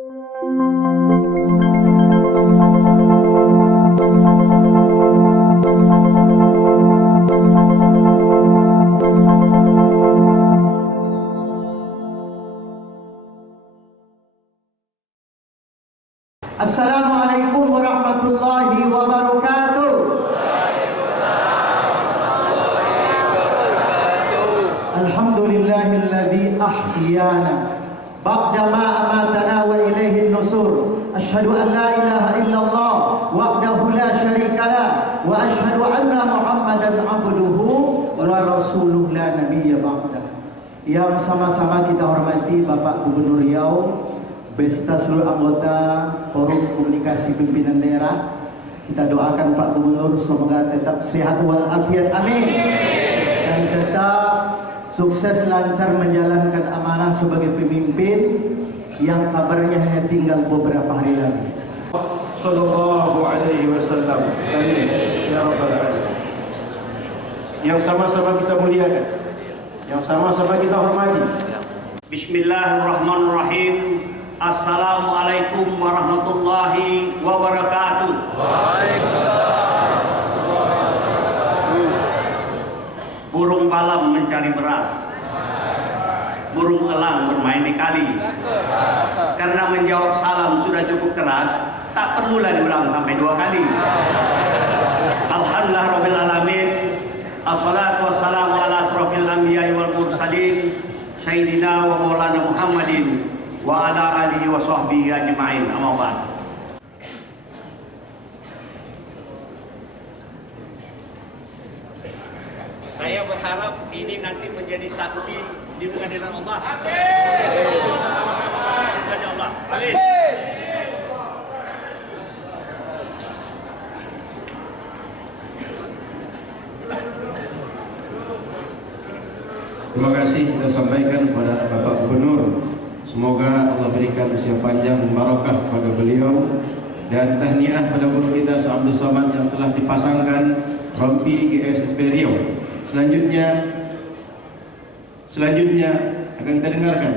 Assalamualaikum warahmatullahi wabarakatuh. Alhamdulillahilladzi ahyana ba'da ma amatana wa ilaihin nusur. Asyhadu an la ilaha illallah wahdahu la syarikalah wa asyhadu anna Muhammadan abduhu wa rasuluh la nabiyya ba'dah. Yang sama-sama kita hormati Bapak Gubernur Riau beserta seluruh anggota Forum Komunikasi Pimpinan Daerah, kita doakan Pak Gubernur semoga tetap sehat walafiat, amin, dan tetap sukses lancar menjalankan amanah sebagai pemimpin yang kabarnya hanya tinggal beberapa hari lagi. Sallallahu alaihi wasallam. Amin ya rabbal alamin. Yang sama-sama kita muliakan, yang sama-sama kita hormati. Bismillahirrahmanirrahim. Assalamualaikum warahmatullahi wabarakatuh. Waalaikumsalam. Burung balam mencari beras, burung elang bermain di kali. Karena menjawab salam sudah cukup keras, tak perlulah diulang sampai 2 kali. Alhamdulillah rabbil alamin. Assalatu wassalamu ala asrofil anbiya'i wal mursalin Sayyidina wa maulana Muhammadin wa ala alihi wa sahbihi ajma'in. Amma ba'd. Saya berharap ini nanti menjadi saksi di pengadilan Allah. Amin. Sama-sama masuk surganya Allah. Amin. Terima kasih kita sampaikan kepada Bapak Gubernur. Semoga Allah berikan usia panjang dan barakah kepada beliau, dan tahniah pada guru kita Syekh Abdul Somad yang telah dipasangkan rompi GSSB Riau. Selanjutnya akan kita dengarkan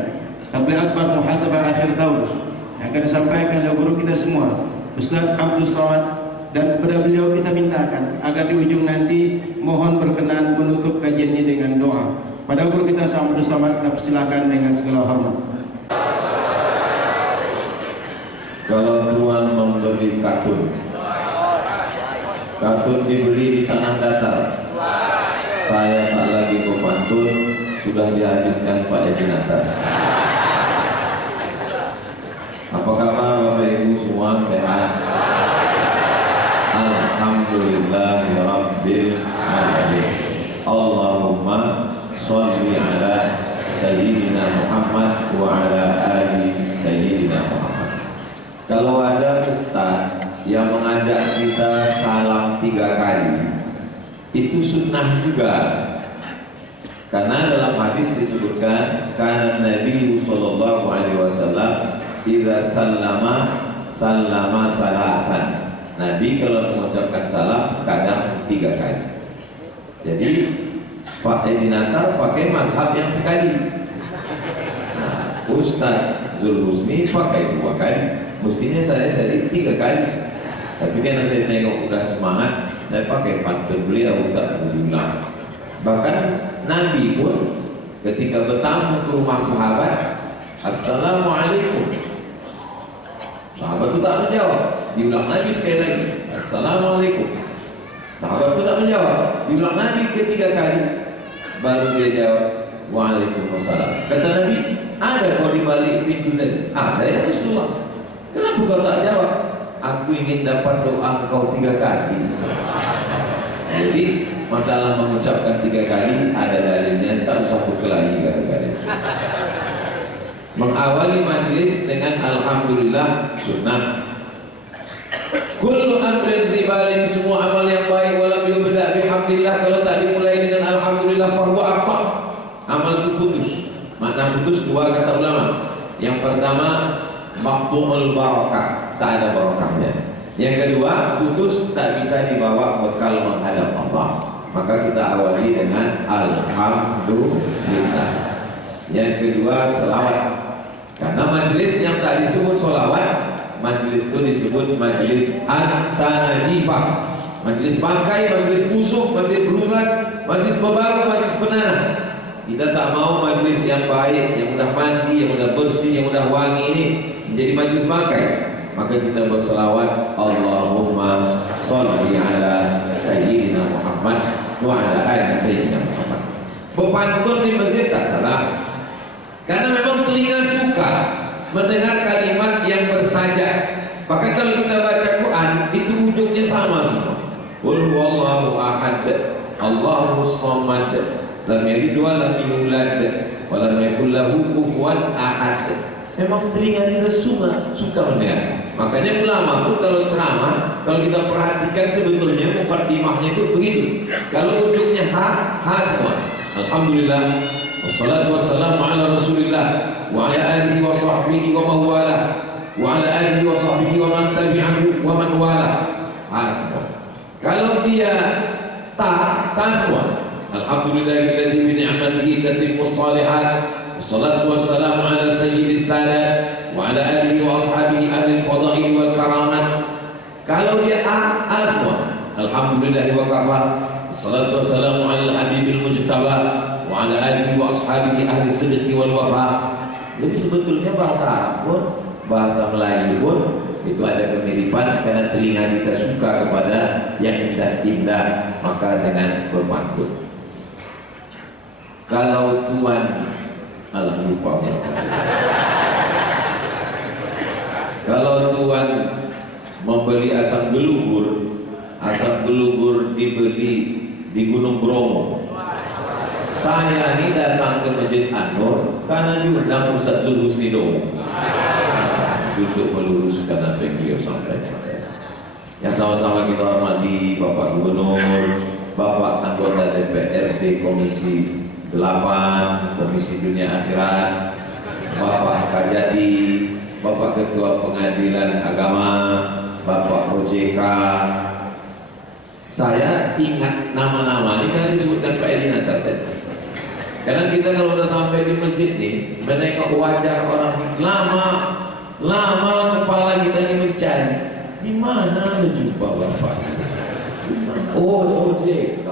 tabligh akbar muhasabah akhir tahun yang akan disampaikan oleh guru kita semua Ustaz Abdul Somad, dan kepada beliau kita mintakan agar di ujung nanti mohon berkenan menutup kajiannya dengan doa. Pada guru kita Syekh Abdul Somad, kita persilakan dengan segala hormat. Kalau Tuhan memberi katun dibeli di tanah datar, saya tak lagi pemantun, sudah dihabiskan Pak Edi Natar. Apa kabar Bapak Ibu semua, sehat? Alhamdulillahirabbil alamin. Allahumma sholli ala sayyidina Muhammad wa ala ali sayyidina Muhammad. Kalau ada ustaz yang mengajak kita salam 3 kali, itu sunnah juga. Karena dalam hadis disebutkan, karena Nabi sallallahu alaihi wasallam idza sallama salasan. Nabi kalau mengucapkan salam kadang 3 kali. Jadi Pak Edi Natar pakai mazhab yang sekali. Nah, Ustaz Zulhusni pakai 2 kali. Mestinya saya 3 kali. Tapi karena saya tengok udah semangat, saya pakai pantun beliau tak berulang. Bahkan Nabi pun ketika bertamu ke rumah sahabat, Assalamualaikum, sahabat itu tak menjawab, diulang lagi sekali lagi, Assalamualaikum. Sahabat itu tak menjawab, diulang lagi ketiga kali, baru dia jawab, Waalaikumsalam. Kata Nabi, ada kau di balik pintu tadi? Ada ya Rasulullah. Kenapa kau tak jawab? Aku ingin dapat doa kau 3 kali. Jadi masalah mengucapkan 3 kali ada dalilnya, tak usah pukul lagi kali-kali. Mengawali majlis dengan alhamdulillah sunnah. Kullu amrin ribalin, semua amal yang baik walau bila bihamdillah, kalau tak dimulai dengan alhamdulillah fahuwa apa? Amal itu putus. Makna putus 2 kata ulama. Yang pertama maqtu'ul barakah, tak ada barakahnya. Yang kedua, putus tak bisa dibawa bekal menghadap Allah. Maka kita awali dengan alhamdulillah. Yang kedua, selawat. Karena majlis yang tak disebut selawat majlis itu disebut majlis at-tanajifah, majlis bangkai, majlis busuk, majlis berurat, majlis berbau, majlis penanah. Kita tak mau majlis yang baik, yang mudah mandi, yang mudah bersih, yang mudah wangi ini menjadi majlis bangkai. Maka kita berselawat, Allahumma sholli ala sayyidina Muhammad wa ala ali sayyidina Muhammad. Berpantun di masjid tak salah, karena memang telinga suka mendengar kalimat yang bersajak. Bahkan kalau kita baca Quran, itu ujungnya sama semua. Qul huwallahu ahad, Allahu samad, lam yalid wa lam yulad, wa lam yakul lahu kufuwan ahad. Memang telinga kita suka mendengar. Makanya ulama pun kalau ceramah, kalau kita perhatikan sebetulnya mukadimahnya itu begitu. Kalau ujungnya ha semua. Alhamdulillah, wassalatu wassalamu ala Rasulillah wa ala alihi wa sahbihi wa man wala wa ala alihi wa sahbihi wa man tabi'ahu wa man wala. Semua. Kalau dia ta semua. Alhamdulillahilladzi bi ni'matihi tatimmus shalihat. Wassalatu wassalamu ala sayyidis sadat wa ala alihi wa ashabihi ahli fadail wal karamah. Kalau dia a semua. Alhamdulillah wa kafa. Wassalatu wassalamu ala habibil mujtaba wa ala alihi wa ashabihi ahli sidqi wal wafa. Jadi sebetulnya bahasa Arab pun, bahasa Melayu pun itu ada kemiripan, karena telinga kita suka kepada yang indah-indah, maka dengan berpantun. Kalau Tuhan lupa. Kalau Tuhan membeli asam gelugur dibeli di Gunung Bromo. Saya ini datang ke Masjid An-Nur karena diundang Ustaz Zulhusni Domo untuk meluruskan apa yang beliau sampaikan. Yang sama-sama kita hormati Bapak Gubernur, Bapak anggota DPRD Komisi 8, Komisi Dunia Akhirat, Bapak Kajati, Bapak Ketua Pengadilan Agama, Bapak OJK. Saya ingat nama-nama ini karena disebutkan Pak Edi Natar tadi. Karena kita kalau sudah sampai di masjid nih, menengok wajah orang lama kepala kita ini mencari di mana berjumpa Bapak. Oh, OJK.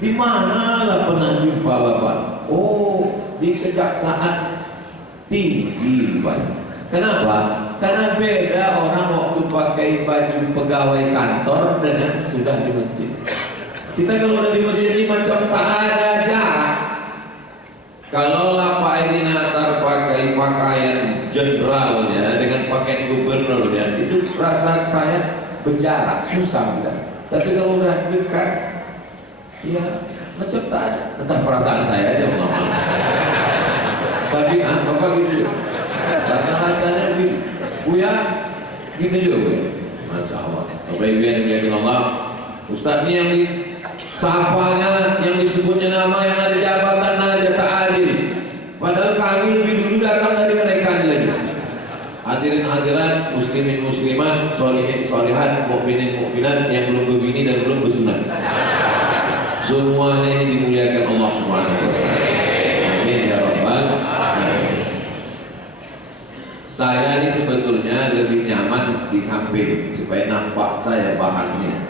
Di mana lah pernah jumpa Bapak? Oh, di Kejaksaan Tinggi Pak. Kenapa? Karena beda orang waktu pakai baju pegawai kantor dengan sudah di masjid. Kita kalau udah di masjid ini macam tak ada jarak. Kalau lah Pak Edi Natar pakai pakaian jenderal ya, dengan pakaian gubernur ya, itu perasaan saya berjarak, susah gitu. Tapi kalau udah dekat, ya macam tak ada. Entah perasaan saya aja ngomong. Tapi Bapak gitu. Rasa-rasanya begitu. Buya gitu juga. Masya Allah. Bapak Ibu yang dimuliakan Allah, Ustaz ini yang sapanya, yang disebutnya nama, yang ada jabatan aja tak adil. Padahal kami lebih dulu datang dari mereka lagi. Hadirin hadirat, muslimin muslimat, sholihin sholihat, mukminin mukminat yang belum berbini dan belum bersunat. Semuanya ini dimuliakan Allah Subhanahu wa taala. Amin ya rabbal alamin. Saya ini sebetulnya lebih nyaman di samping supaya nampak saya bahannya.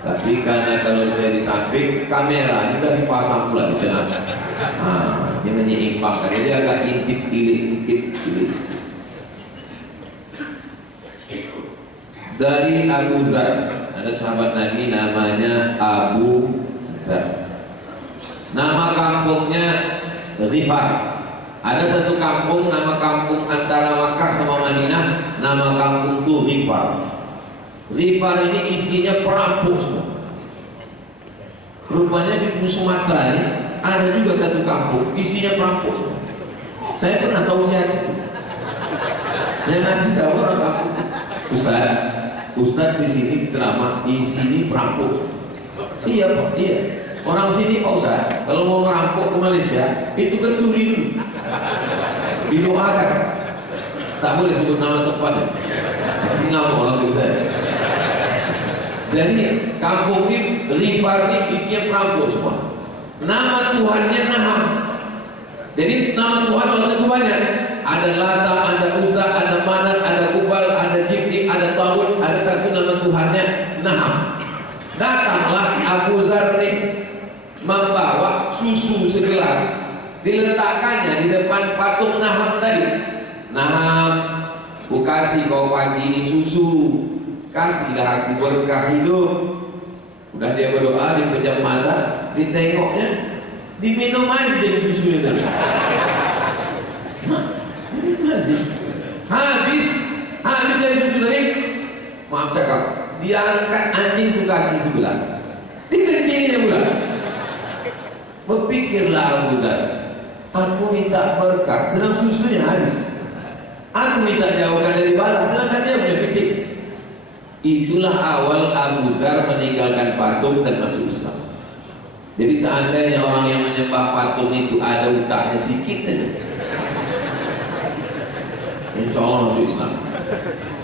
Tapi karena kalau saya di samping, kamera ini udah dipasang pula di dalam. Ini menyeimbangkan, jadi agak intip sedikit. Dari Abu Dzar, ada sahabat Nabi namanya Abu Dzar. Nama kampungnya Ghifar. Ada satu kampung, nama kampung antara Makkah sama Madinah, nama kampung itu Ghifar. Ghifar ini isinya perampok semua. Rupanya di Sumatera ini ada juga satu kampung isinya perampok semua. Saya pernah tahu siapa itu. Saya ngasih tahu orang kampung, Ustaz di sini ceramah, di sini perampok. Iya Pak, iya. Orang sini Pak Ustaz, kalau mau merampok ke Malaysia, itu kenduri dulu. Didoakan. Tak boleh sebut nama tempatnya. Nggak mau orang itu saya. Jadi kampung ini, Ghifar ini isinya perampok semua. Nama Tuhannya Naham. Jadi nama Tuhan waktu itu banyak. Ada Lata, ada Uzza, ada Manat, ada Kubal, ada Nah, datanglah Abu Dzar membawa susu segelas, diletakkannya di depan patung Naham tadi. Naham, ku kasih kau pagi ini susu, kasihlah aku berkah hidup. Udah dia berdoa, dipejam mata, ditengoknya, diminum anjing susunya tadi. Habis dari susu tadi, maaf cakap, dia angkat anjing ke kaki sebelah, dikencingnya pula. Berpikirlah Abu Dzar, aku minta berkat, sedang susunya habis. Aku minta jauhkan dari bala, sedangkan dia punya kecil. Itulah awal Abu Dzar meninggalkan patung dan masuk Islam. Jadi seandainya orang yang menyembah patung itu ada utaknya sedikit saja, insya Allah masuk Islam.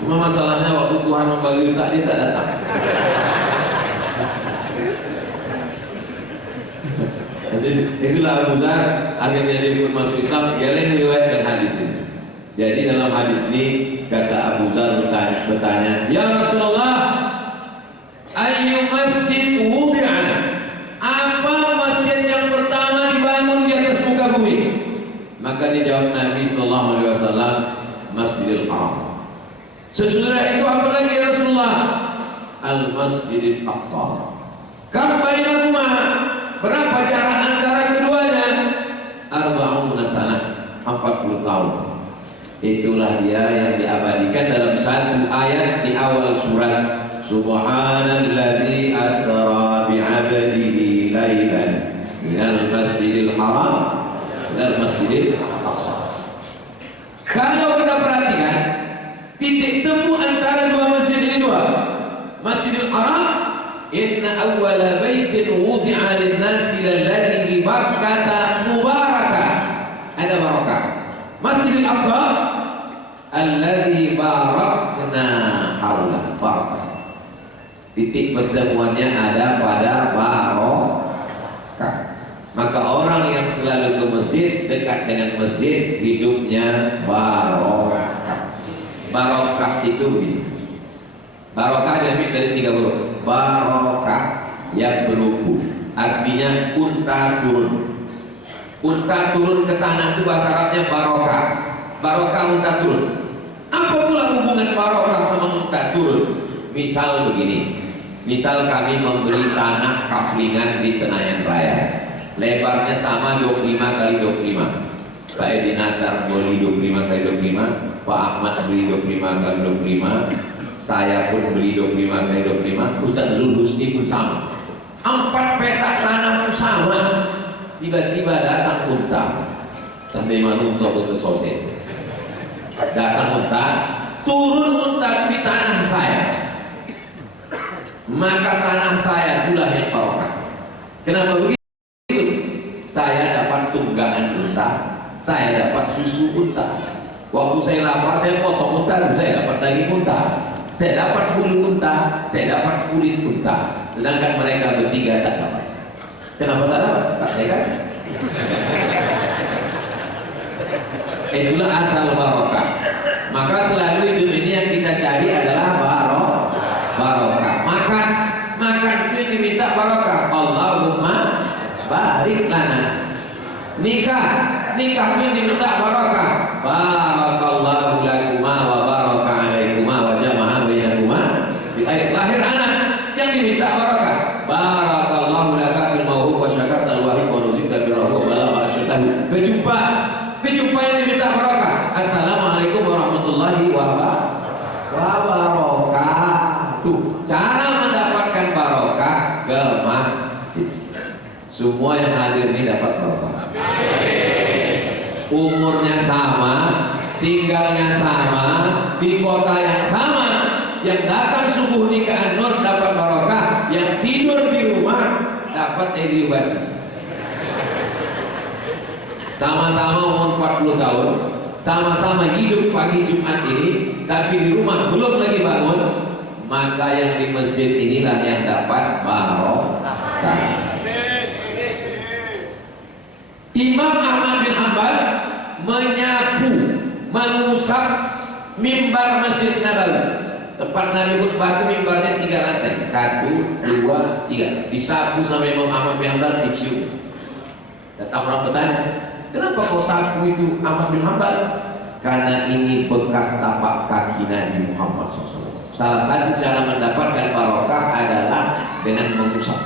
Cuma masalahnya waktu Tuhan membagi utak dia tak datang. Jadi itulah Abu Dzar akhirnya dia pun masuk Islam. Dia lain meriwayatkan hadis ini. Jadi dalam hadis ini kata Abu Dzar bertanya, ya Rasulullah, ayyu masjid wudi'an? Apa masjid yang pertama dibangun di atas muka bumi? Maka dijawab Nabi sallallahu alaihi wasallam, Masjidil Haram. Sesudah itu apa lagi ya Rasulullah? Al-Masjidil Aqsa. Kam bainahuma? Berapa jarak antara keduanya? 40 sanah, 40 tahun. Itulah dia yang diabadikan dalam satu ayat di awal surat. Subhanalladzi asra bi'abdihi lailan minal masjidil haram ilal masjidil aqsa. Kalau kita perhatikan titik temu antara dua masjid ini dua. Masjidil Haram, inna awwala baitin wudi'a lin-nasi lalladzi bi Bakkah mubarakah. Ada barakah. Masjidil Aqsa alladzi barakna haulah, barakah. Titik pertemuannya ada pada barokah. Maka orang yang selalu ke masjid, dekat dengan masjid, hidupnya barokah. Barokah itu barokah diambil dari 3 huruf. Barokah yang beruku, artinya unta turun. Unta turun ke tanah itu bahasa Arabnya barokah. Barokah unta turun. Apa pula hubungan barokah sama unta turun? Misal begini, misal kami membeli tanah kaplingan di Tenayan Raya, lebarnya sama 25 kali 25. Pak Edi Natar beli 25 kali 25, Pak Ahmad beli 25 kali 25, saya pun beli 25 kali 25, Ustaz Zulhusni pun sama. 4 petak tanah itu sama. Tiba-tiba datang unta, sampai mana unta putus sosial. Datang unta, turun unta di tanah saya. Maka tanah saya itulah yang barokah. Kenapa begitu? Saya dapat tunggangan unta, saya dapat susu unta. Waktu saya lapar, saya potong unta, saya dapat daging unta, saya dapat bulu unta, saya dapat kulit unta. Sedangkan mereka bertiga tak dapat. Kenapa tak dapat? Tak saya kasih. Itulah asal barokah. Maka selalu hidup ini yang kita cari adalah barokah. Makan itu yang diminta barokah. Allahumma barik lana. Nikah itu yang diminta barokah. Barakallahu lakuma wa baraka alaikuma wa jama'a bainakuma fi ayat lahir anak yang diminta barokah. Barakallahu laka fil mawhub wa syakarta al-wahid wa ruzqta birrahu wa balagha asytahu. Berjumpa yang diminta barokah. Assalamualaikum warahmatullahi wabarakatuh. Cara mendapatkan barokah ke masjid. Semua yang hadir ini dapat barokah. Umurnya sama, tinggalnya sama, di kota yang sama. Yang datang subuh nikahan nur dapat barokah, yang tidur di rumah dapat edukasi. Sama-sama umur 40 tahun, sama-sama hidup pagi Jumat ini, tapi di rumah belum lagi bangun, maka yang di masjid inilah yang dapat barokah. Imam Ahmad bin Hanbal menyapu, mengusap mimbar Masjid Nabawi. Tempat Nabi khutbah itu mimbarnya 3 lantai, 1, 2, 3. Disapu sama Imam Ahmad bin Hanbal, dicium. Datang orang bertanya, kenapa kau sapu itu Ahmad bin Hanbal? Karena ini bekas tapak kaki Nabi Muhammad SAW. Salah satu cara mendapatkan barokah adalah dengan mengusap.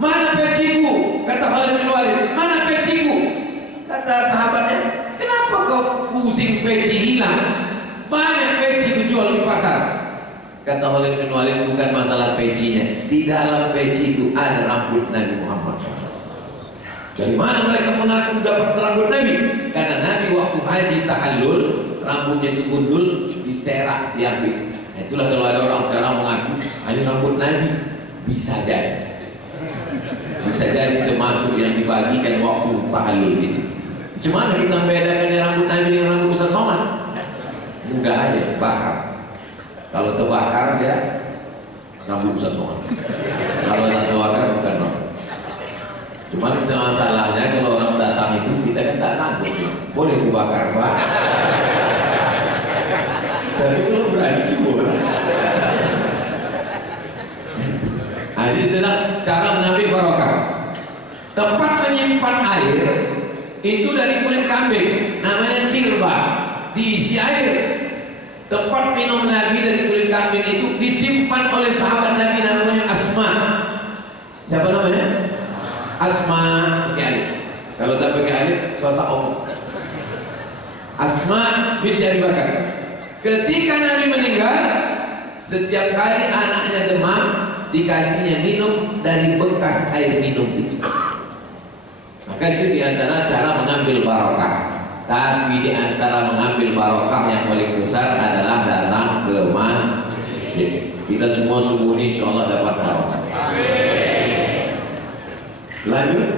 Mana peciku? Kata Khalid bin Walid. Mana peciku? Kata sahabatnya, kenapa kau pusing peci hilang? Banyak peci dijual di pasar. Kata Khalid bin Walid, bukan masalah pecinya. Di dalam peci itu ada rambut Nabi Muhammad. Dari mana mereka mengaku dapat rambut Nabi? Karena Nabi waktu haji tahallul, rambutnya itu gundul, diserak, diambil. Nah, itulah kalau ada orang sekarang mengaku, ini rambut Nabi, bisa jadi. Bisa jadi termasuk yang dibagikan waktu tahallul itu. Cuma kita membedakan rambut Nabi dengan rambut Ustaz Somad? Mudah aja, bakar. Kalau terbakar dia rambut Ustaz Somad. Kalau tak terbakar bukan rambut. Cuma masalahnya kalau orang datang itu kita kan tak sanggup. Boleh kubakar Pak. Tapi belum berani coba. Nah, itulah cara mengambil barokah. Tempat menyimpan air itu dari kulit kambing, namanya kirba, diisi air. Tempat minum Nabi dari kulit kambing itu disimpan oleh sahabat Nabi namanya Asma. Siapa namanya? Asma pakai alif. Kalau tak pakai alif, suasa om. Asma binti Abi Bakar. Ketika Nabi meninggal, setiap kali anaknya demam, dikasihnya minum dari bekas air minum itu. Maka itu diantara cara mengambil barokah. Tapi diantara mengambil barokah yang paling besar adalah datang ke masjid. Kita semua subuh ini insya Allah dapat barokah. Lanjut.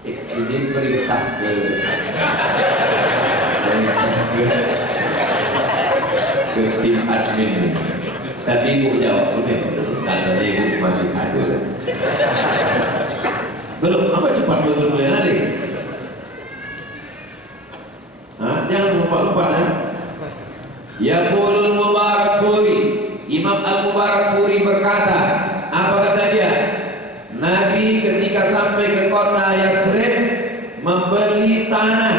Ini perintah ke tim admin. Tapi ibu jawab dulu, tanya ibu masih ada. Belum, apa cepat betul nanti? Jangan lupa ya. Yaqulul Mubarakfuri, Imam Al-Mubarakfuri berkata, apa kata dia? Nabi ketika sampai ke kota Yasrib membeli tanah.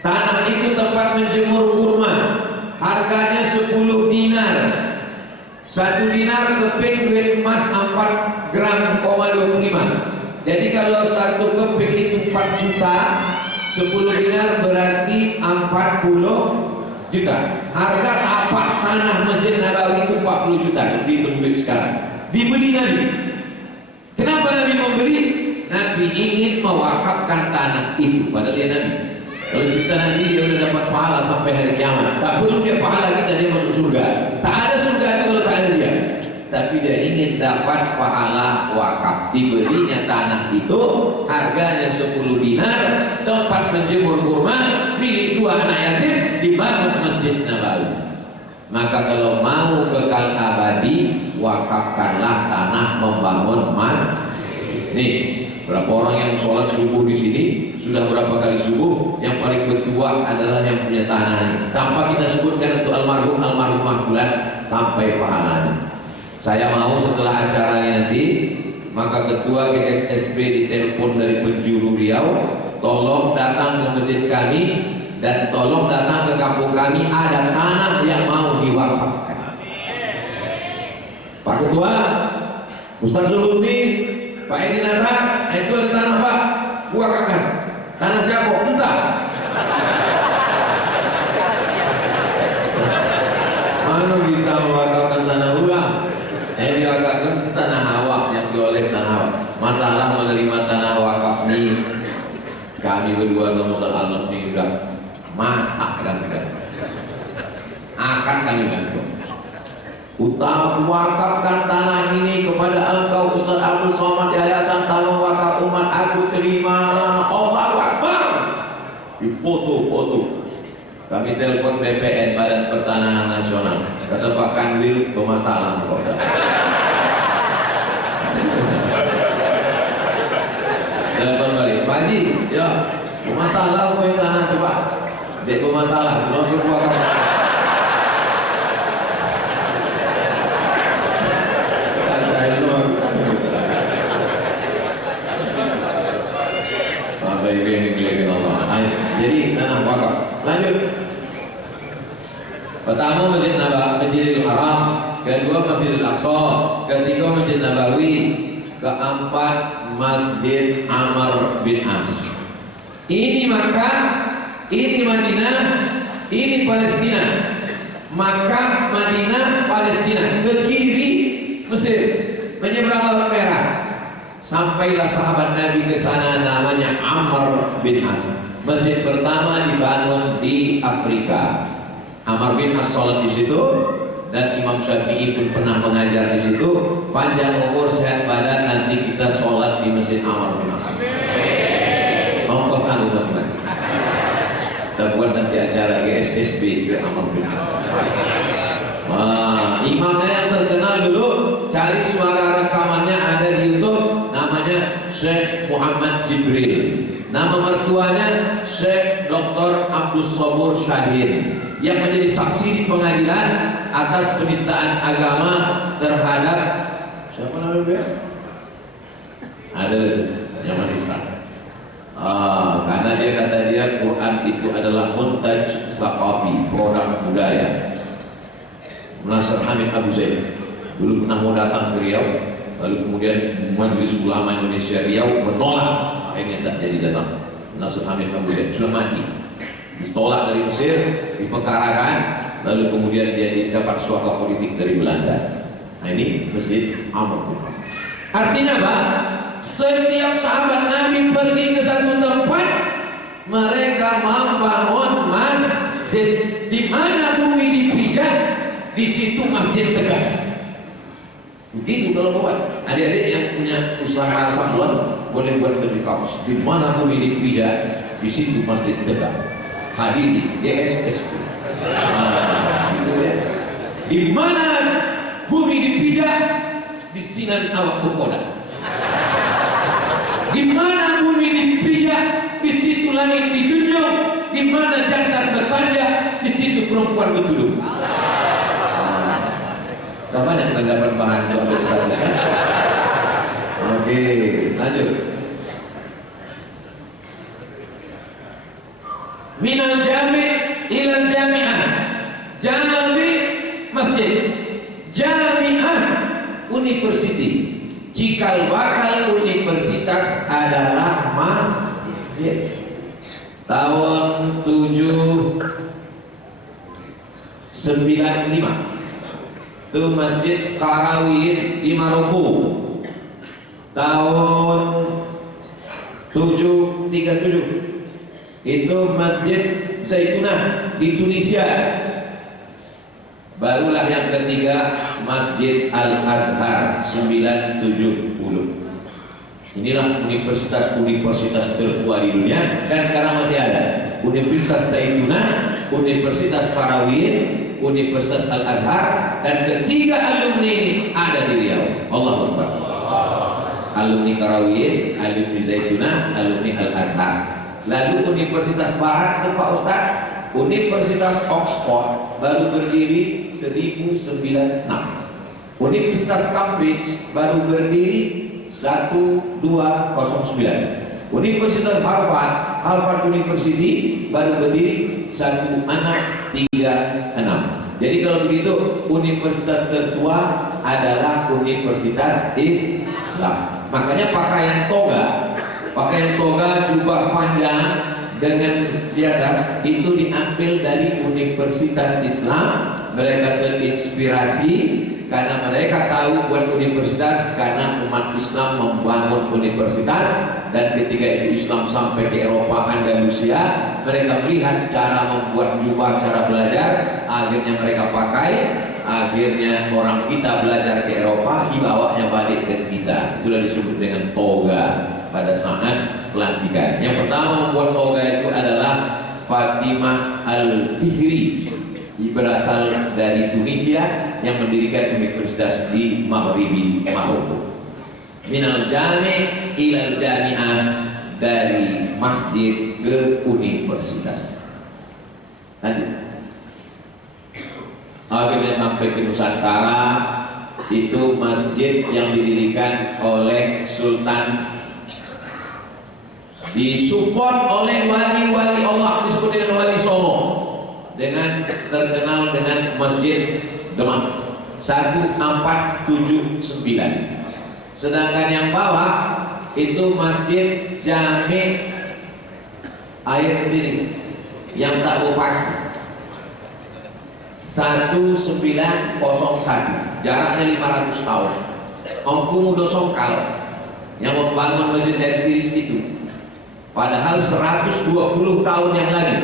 Tanah itu tempat menjemur kurma. Harganya 10 dinar. 1 dinar keping duit emas 4 gram, 25. Jadi kalau 1 keping itu 4 juta, 10 dinar berarti 40 juta. Harga tapak tanah Masjid Nabawi itu 40 juta. Dihitung duit sekarang. Dibeli Nabi. Kenapa Nabi membeli? Nabi ingin mewakafkan tanah itu. Padahal dia Nabi. Kalau kita nanti dia sudah dapat pahala sampai hari kiamat. Tak perlu dia pahala kita, dia masuk surga. Tak ada surga itu kalau tak ada dia. Tapi dia ingin dapat pahala wakaf. Dibelinya tanah itu, harganya 10 dinar, tempat menjemur kurma, milik 2 anak yatim, dibangun Masjid Nabawi. Maka kalau mau kekal abadi, wakafkanlah tanah membangun masjid. Nih, berapa orang yang sholat subuh di sini? Sudah berapa kali subuh? Yang paling bertuah adalah yang punya tanah ini. Tanpa kita sebutkan untuk almarhumah bulan sampai pahalanya. Saya mau setelah acara ini nanti, maka ketua GSSB ditelepon dari penjuru Riau, tolong datang ke masjid kami dan tolong datang ke kampung kami, ada tanah yang mau diwakafkan. Pak Ketua, Ustaz Zulumi, Pak Edi Nazar, itu ada tanah Pak, wakafkan. Tanah siapa? Entah. Mana bisa mewakafkan tanah ulang? Yang diwakafkan tanah awak, yang dioleh tanah awak. Masalah menerima tanah wakaf ini, kami berdua sama Ustaz Al ini sudah masak dan akan kami bantu. Utama wakafkan tanah ini kepada engkau Ustaz Abdul Somad Yayasan Tabung Wakaf Umat, aku terima. Allahu Akbar. Dipoto-foto. Kami telepon BPN, Badan Pertanahan Nasional. Kata Pak Kanwil, bermasalah. Telepon balik, Pak Haji, ya bermasalah punya tanah coba. Dia bermasalah, langsung keluar. Sampai ini Allah. Jadi tanah wakaf. Lanjut. Pertama Masjidil Haram, kedua Masjidil Aqsa, ketiga Masjid Nabawi, keempat Masjid Amr bin As. Ini Makkah, ini Madinah, ini Palestina. Makkah, Madinah, Palestina. Ke kiri Mesir, menyeberang Laut Merah. Sampailah sahabat Nabi ke sana, namanya Amr bin As. Masjid pertama dibangun di Afrika. Amr bin As sholat di situ, dan Imam Syafi'i pun pernah mengajar di situ. Panjang umur, sehat badan, nanti kita sholat di Masjid Amr bin As. Ongkos tanggung masing-masing. Kita buat nanti acara GSSB ke Amr bin As. Wah, imamnya yang terkenal dulu, cari suara rekamannya ada di YouTube, namanya Syekh Muhammad Jibril. Nama mertuanya Syekh Dr. Abdus Sobur Syahid, yang menjadi saksi di pengadilan atas penistaan agama terhadap siapa namanya? Ada yang menista. Karena dia kata dia Quran itu adalah montaj saqafi, produk budaya. Nasr Hamid Abu Zaid dulu pernah mau datang ke Riau, lalu kemudian Majelis Ulama Indonesia Riau menolak, akhirnya tidak jadi datang. Nasr Hamid Abu Zaid sudah mati, ditolak dari Mesir, diperkarakan, lalu kemudian dia dapat suaka politik dari Belanda. Nah ini Masjid Amr. Artinya apa? Setiap sahabat Nabi pergi ke satu tempat, mereka membangun masjid. Di mana bumi dipijak, di situ masjid tegak. Begitu kalau buat adik-adik yang punya usaha sablon boleh buat beli kaos. Di mana bumi dipijak, di situ masjid tegak. Hadiri GSSP. Di mana bumi dipijak, di sinan awak kokoda. Di mana bumi dipijak, di situ langit dijunjung. Di mana jantan bertanda, di situ perempuan bertudung. Kita banyak dapat bahan untuk ambil status kan? Oke, lanjut. Minal jami' ilal jami'ah. Jami' masjid, jami'ah university. Cikal bakal universitas adalah masjid. Tahun 795 itu Masjid Qarawiyyin di Maroko. Tahun 737 itu Masjid Zaitunah di Tunisia. Barulah yang ketiga Masjid Al-Azhar 970. Inilah universitas-universitas tertua di dunia, dan sekarang masih ada. Universitas Zaitunah, Universitas Qarawiyyin, Universitas Al-Azhar, dan ketiga alumni ini ada di Riau. Allahu Akbar. Alumni Qarawiyyin, alumni Zaitunah, alumni Al-Azhar. Lalu Universitas Barat itu Pak Ustaz, Universitas Oxford baru berdiri 1096. Universitas Cambridge baru berdiri 1209. Universitas Harvard University baru berdiri 1636. Jadi kalau begitu universitas tertua adalah Universitas Islam. Makanya pakaian toga jubah panjang dengan di atas itu diambil dari Universitas Islam. Mereka terinspirasi karena mereka tahu buat universitas, karena umat Islam membangun universitas, dan ketika itu Islam sampai ke Eropa, Andalusia, mereka melihat cara membuat jubah, cara belajar, akhirnya mereka pakai, akhirnya orang kita belajar ke Eropa, dibawanya balik ke kita. Itulah disebut dengan toga pada saat pelantikan. Yang pertama membuat toga itu adalah Fatimah Al-Fihri, berasal dari Tunisia, yang mendirikan universitas di Maghribi Maroko. Minal jami' ilal jami'ah, dari masjid ke universitas. Tadi akhirnya sampai ke Nusantara, itu masjid yang didirikan oleh Sultan, disupport oleh wali-wali Allah, disebut dengan Wali Songo, dengan terkenal dengan Masjid Demak 1479. Sedangkan yang bawah itu Masjid Jami Air Tiris yang tak berpaku 1901, jaraknya 500 tahun. Ongku Mudo Songkal yang membangun Masjid Air Tiris itu, padahal 120 tahun yang lalu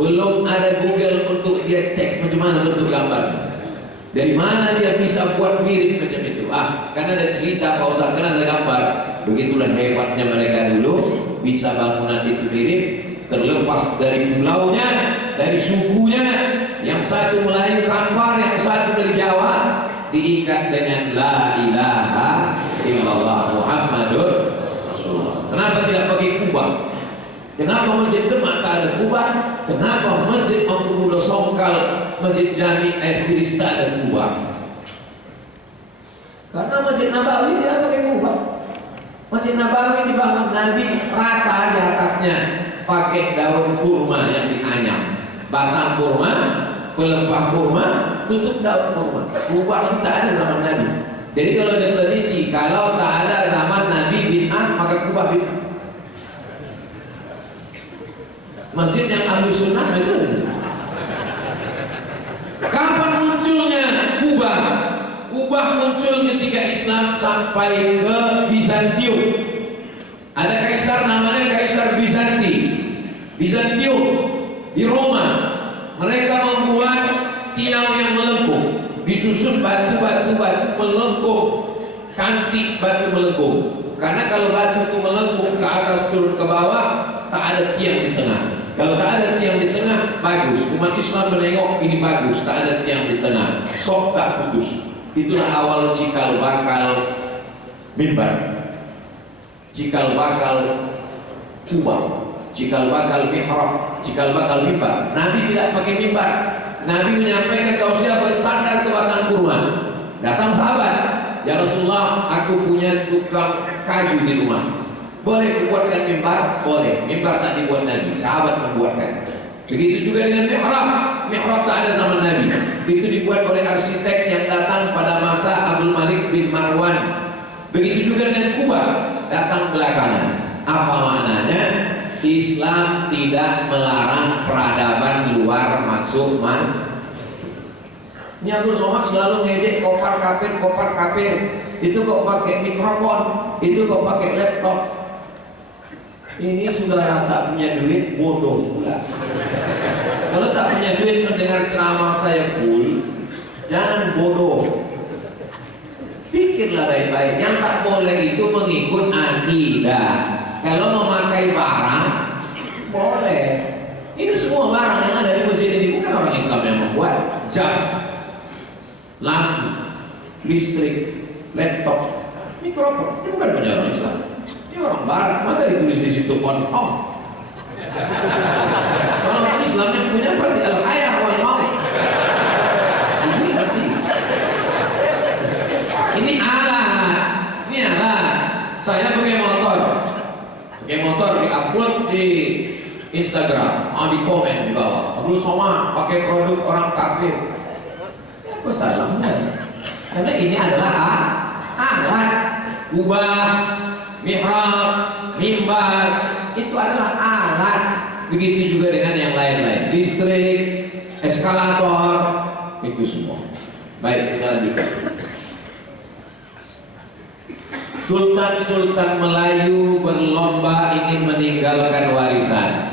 belum ada Google untuk dia cek macam mana bentuk gambar. Dari mana dia bisa buat mirip macam itu? Karena ada cerita Pak Ustaz, karena ada gambar. Begitulah hebatnya mereka dulu, bisa bangunan itu mirip, terlepas dari pulaunya, dari sukunya. Yang satu Melayu Kampar, yang satu dari Jawa, diikat dengan la ilaha illallah Muhammadur Rasulullah. Kenapa tidak pakai kubah? Kenapa Masjid Demak tak ada kubah? Kenapa Masjid Ongku Mudo Songkal, Masjid Jami Air Tiris tak ada kubah? Karena Masjid Nabawi tidak pakai kubah. Masjid Nabawi dibangun Nabi rata di atasnya, pakai daun kurma yang dianyam, batang kurma, pelepah kurma, tutup daun kurma. Kubah itu tak ada zaman Nabi. Jadi kalau definisi, kalau tak ada zaman Nabi bid'ah, maka kubah bid'ah. Masjid yang ahlu sunnah itu. Kapan munculnya kubah? Kubah muncul ketika Islam sampai ke Bizantium. Ada kaisar namanya Kaisar Bizanti, Bizantium di Roma. Mereka membuat tiang yang melengkung, disusun batu melengkung, cantik batu melengkung. Karena kalau batu itu melengkung ke atas turun ke bawah, tak ada tiang di tengah. Kalau tak ada tiang di tengah, bagus. Umat Islam menengok ini bagus, tak ada tiang di tengah, sok tak putus. Itulah awal cikal bakal mimbar, cikal bakal kubah, cikal bakal mihrab, cikal bakal mimbar. Nabi tidak pakai mimbar. Nabi menyampaikan tausiah bersandar ke batang kurma. Datang sahabat, ya Rasulullah, aku punya tukang kayu di rumah. Boleh dibuatkan mimbar? Boleh. Mimbar tak dibuat Nabi, sahabat membuatkan. Begitu juga dengan mihrab. Mihrab tak ada zaman Nabi. Itu dibuat oleh arsitek yang datang pada masa Abdul Malik bin Marwan. Begitu juga dengan kubah, datang belakangan. Apa maknanya? Islam tidak melarang peradaban luar masuk mas. Ini Abdul Somad selalu ngejek kopar kafir. Itu kok pakai mikrofon, itu kok pakai laptop. Ini saudara tak punya duit, bodoh pula. Kalau tak punya duit mendengar ceramah saya full, jangan bodoh. Pikirlah baik-baik. Yang tak boleh itu mengikut akidah. Kalau memakai barang, boleh. Ini semua barang yang ada di masjid ini bukan orang Islam yang membuat. Jam, lampu, listrik, laptop, mikrofon, itu bukan punya orang Islam. Ini orang Barat, maka ditulis di situ on off. Kalau orang Islam yang punya pasti al-hayah wal maut. Ini alat, Saya pakai motor di-upload di Instagram, di komen di bawah. Abdul Somad pakai produk orang kafir. Ya, apa salahnya? Karena ini adalah alat. Kubah, mihrab, mimbar, itu adalah alat. Begitu juga dengan yang lain-lain, listrik, eskalator, itu semua. Baik, kita lanjutkan. Sultan-sultan Melayu berlomba ingin meninggalkan warisan.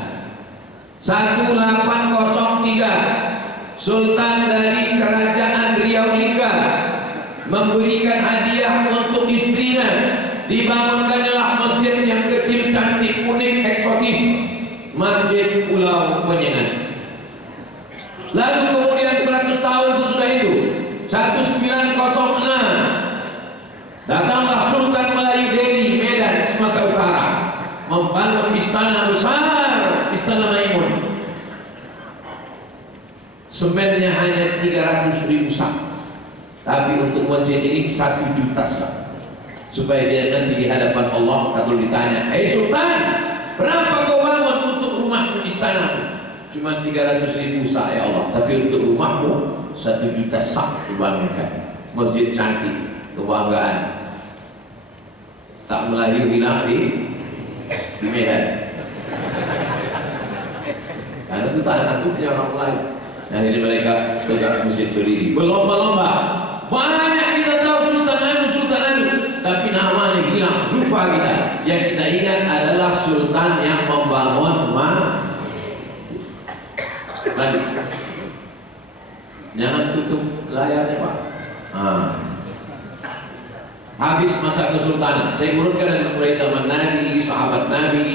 1803, Sultan dari Kerajaan Riau Lingga memberikan hadiah untuk istrinya. Dibangunkanlah masjid yang kecil, cantik, unik, eksotis, Masjid Pulau Penyengat. Lalu kemudian 100 tahun sesudah itu, 1906, datanglah Sultan Melayu Delhi, Medan, Sumatera Utara, membangun istana besar, Istana Maimun. Semennya hanya 300.000 sak, tapi untuk masjid ini 1 juta sak, supaya dia nanti di hadapan Allah kalau ditanya, "Hei Sultan, berapa kau bangun untuk rumahmu istana?" Cuma 300.000 sak ya Allah, tapi untuk rumahmu 1 juta sak dibangunkan. Masjid cantik, kebanggaan. Tak Melayu bilang di Medan. Karena itu aku punya orang Melayu. Nah, jadi mereka tegak masjid berdiri, berlomba-lomba. Banyak kita tahu Sultan Anu, tapi namanya hilang, lupa kita. Yang kita ingat adalah Sultan yang membangun masjid. Lanjut. Jangan tutup layarnya, Pak. Habis masa kesultanan, saya urutkan dari mulai zaman Nabi, sahabat Nabi,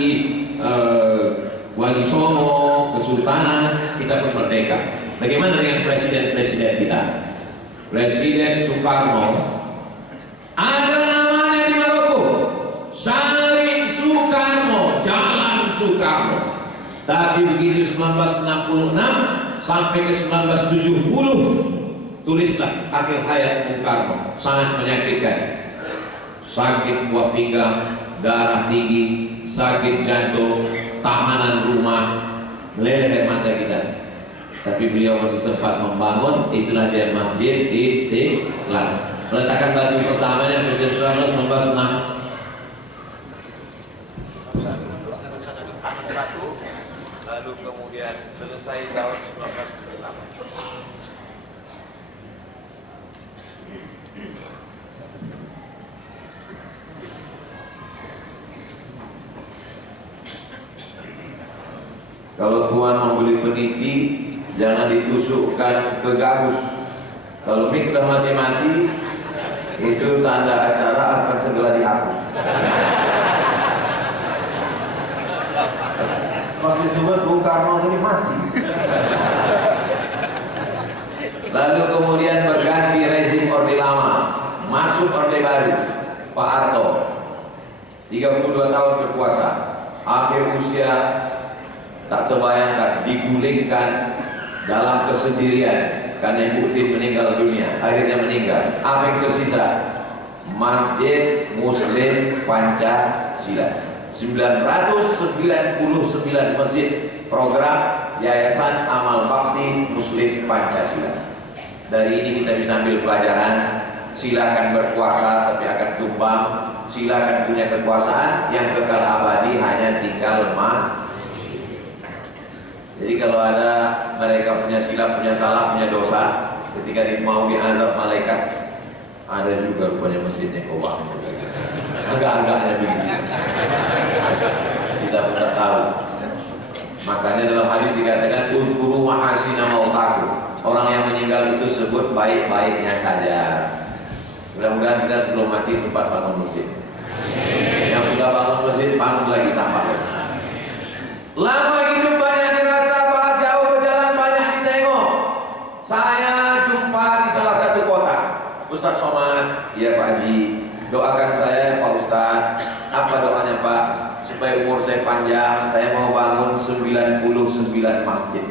Wali Songo, kesultanan, kita pun merdeka. Bagaimana dengan presiden-presiden kita? Presiden Soekarno, ada namanya di Maroko, Salim Soekarno, Jalan Soekarno. Tapi begitu 1966 sampai ke 1970, tulislah akhir hayat Soekarno, sangat menyakitkan. Sakit buah pinggang, darah tinggi, sakit jantung, tahanan rumah, meleleh mata kita. Tapi beliau masih sempat membangun, itulah dia Masjid Istiqlal. Meletakkan batu pertamanya Presiden Soekarno 1906. Lalu kemudian selesai tahun 1998. Kalau Tuhan membeli peniti, jangan ditusukkan ke gabus. Kalau mik sudah mati-mati, itu tanda acara akan segera dihapus. Pas disebut Bung Karno ini mati. Lalu kemudian berganti rezim Orde Lama, masuk Orde Baru, Pak Harto, 32 tahun berkuasa, akhir usia tak terbayangkan, digulingkan dalam kesendirian karena Ibu Tin meninggal dunia, akhirnya meninggal. Apa yang tersisa? Masjid Muslim Pancasila. 999 masjid, program Yayasan Amal Bakti Muslim Pancasila. Dari ini kita bisa ambil pelajaran. Silakan berkuasa tapi akan tumbang. Silakan punya kekuasaan, yang kekal abadi hanya tinggal mas. Jadi kalau ada mereka punya silap, punya salah, punya dosa, ketika mau diazab malaikat, ada juga rupanya masjidnya kau bangun. Agak-agaknya begitu. Tidak bisa tahu. Makanya dalam hadis dikatakan uzkuru mahasina mautaku. Orang yang meninggal itu sebut baik-baiknya saja. Mudah-mudahan kita sebelum mati sempat bangun masjid. Yang sudah bangun masjid bangun lagi tambah. Lama hidup banyak dirasa, jauh berjalan banyak ditengok. Saya jumpa di salah satu kota. Ustaz Somad, ya Pak Haji, doakan saya Pak Ustaz. Apa doanya Pak? Supaya umur saya panjang, saya mau bangun 99 masjid.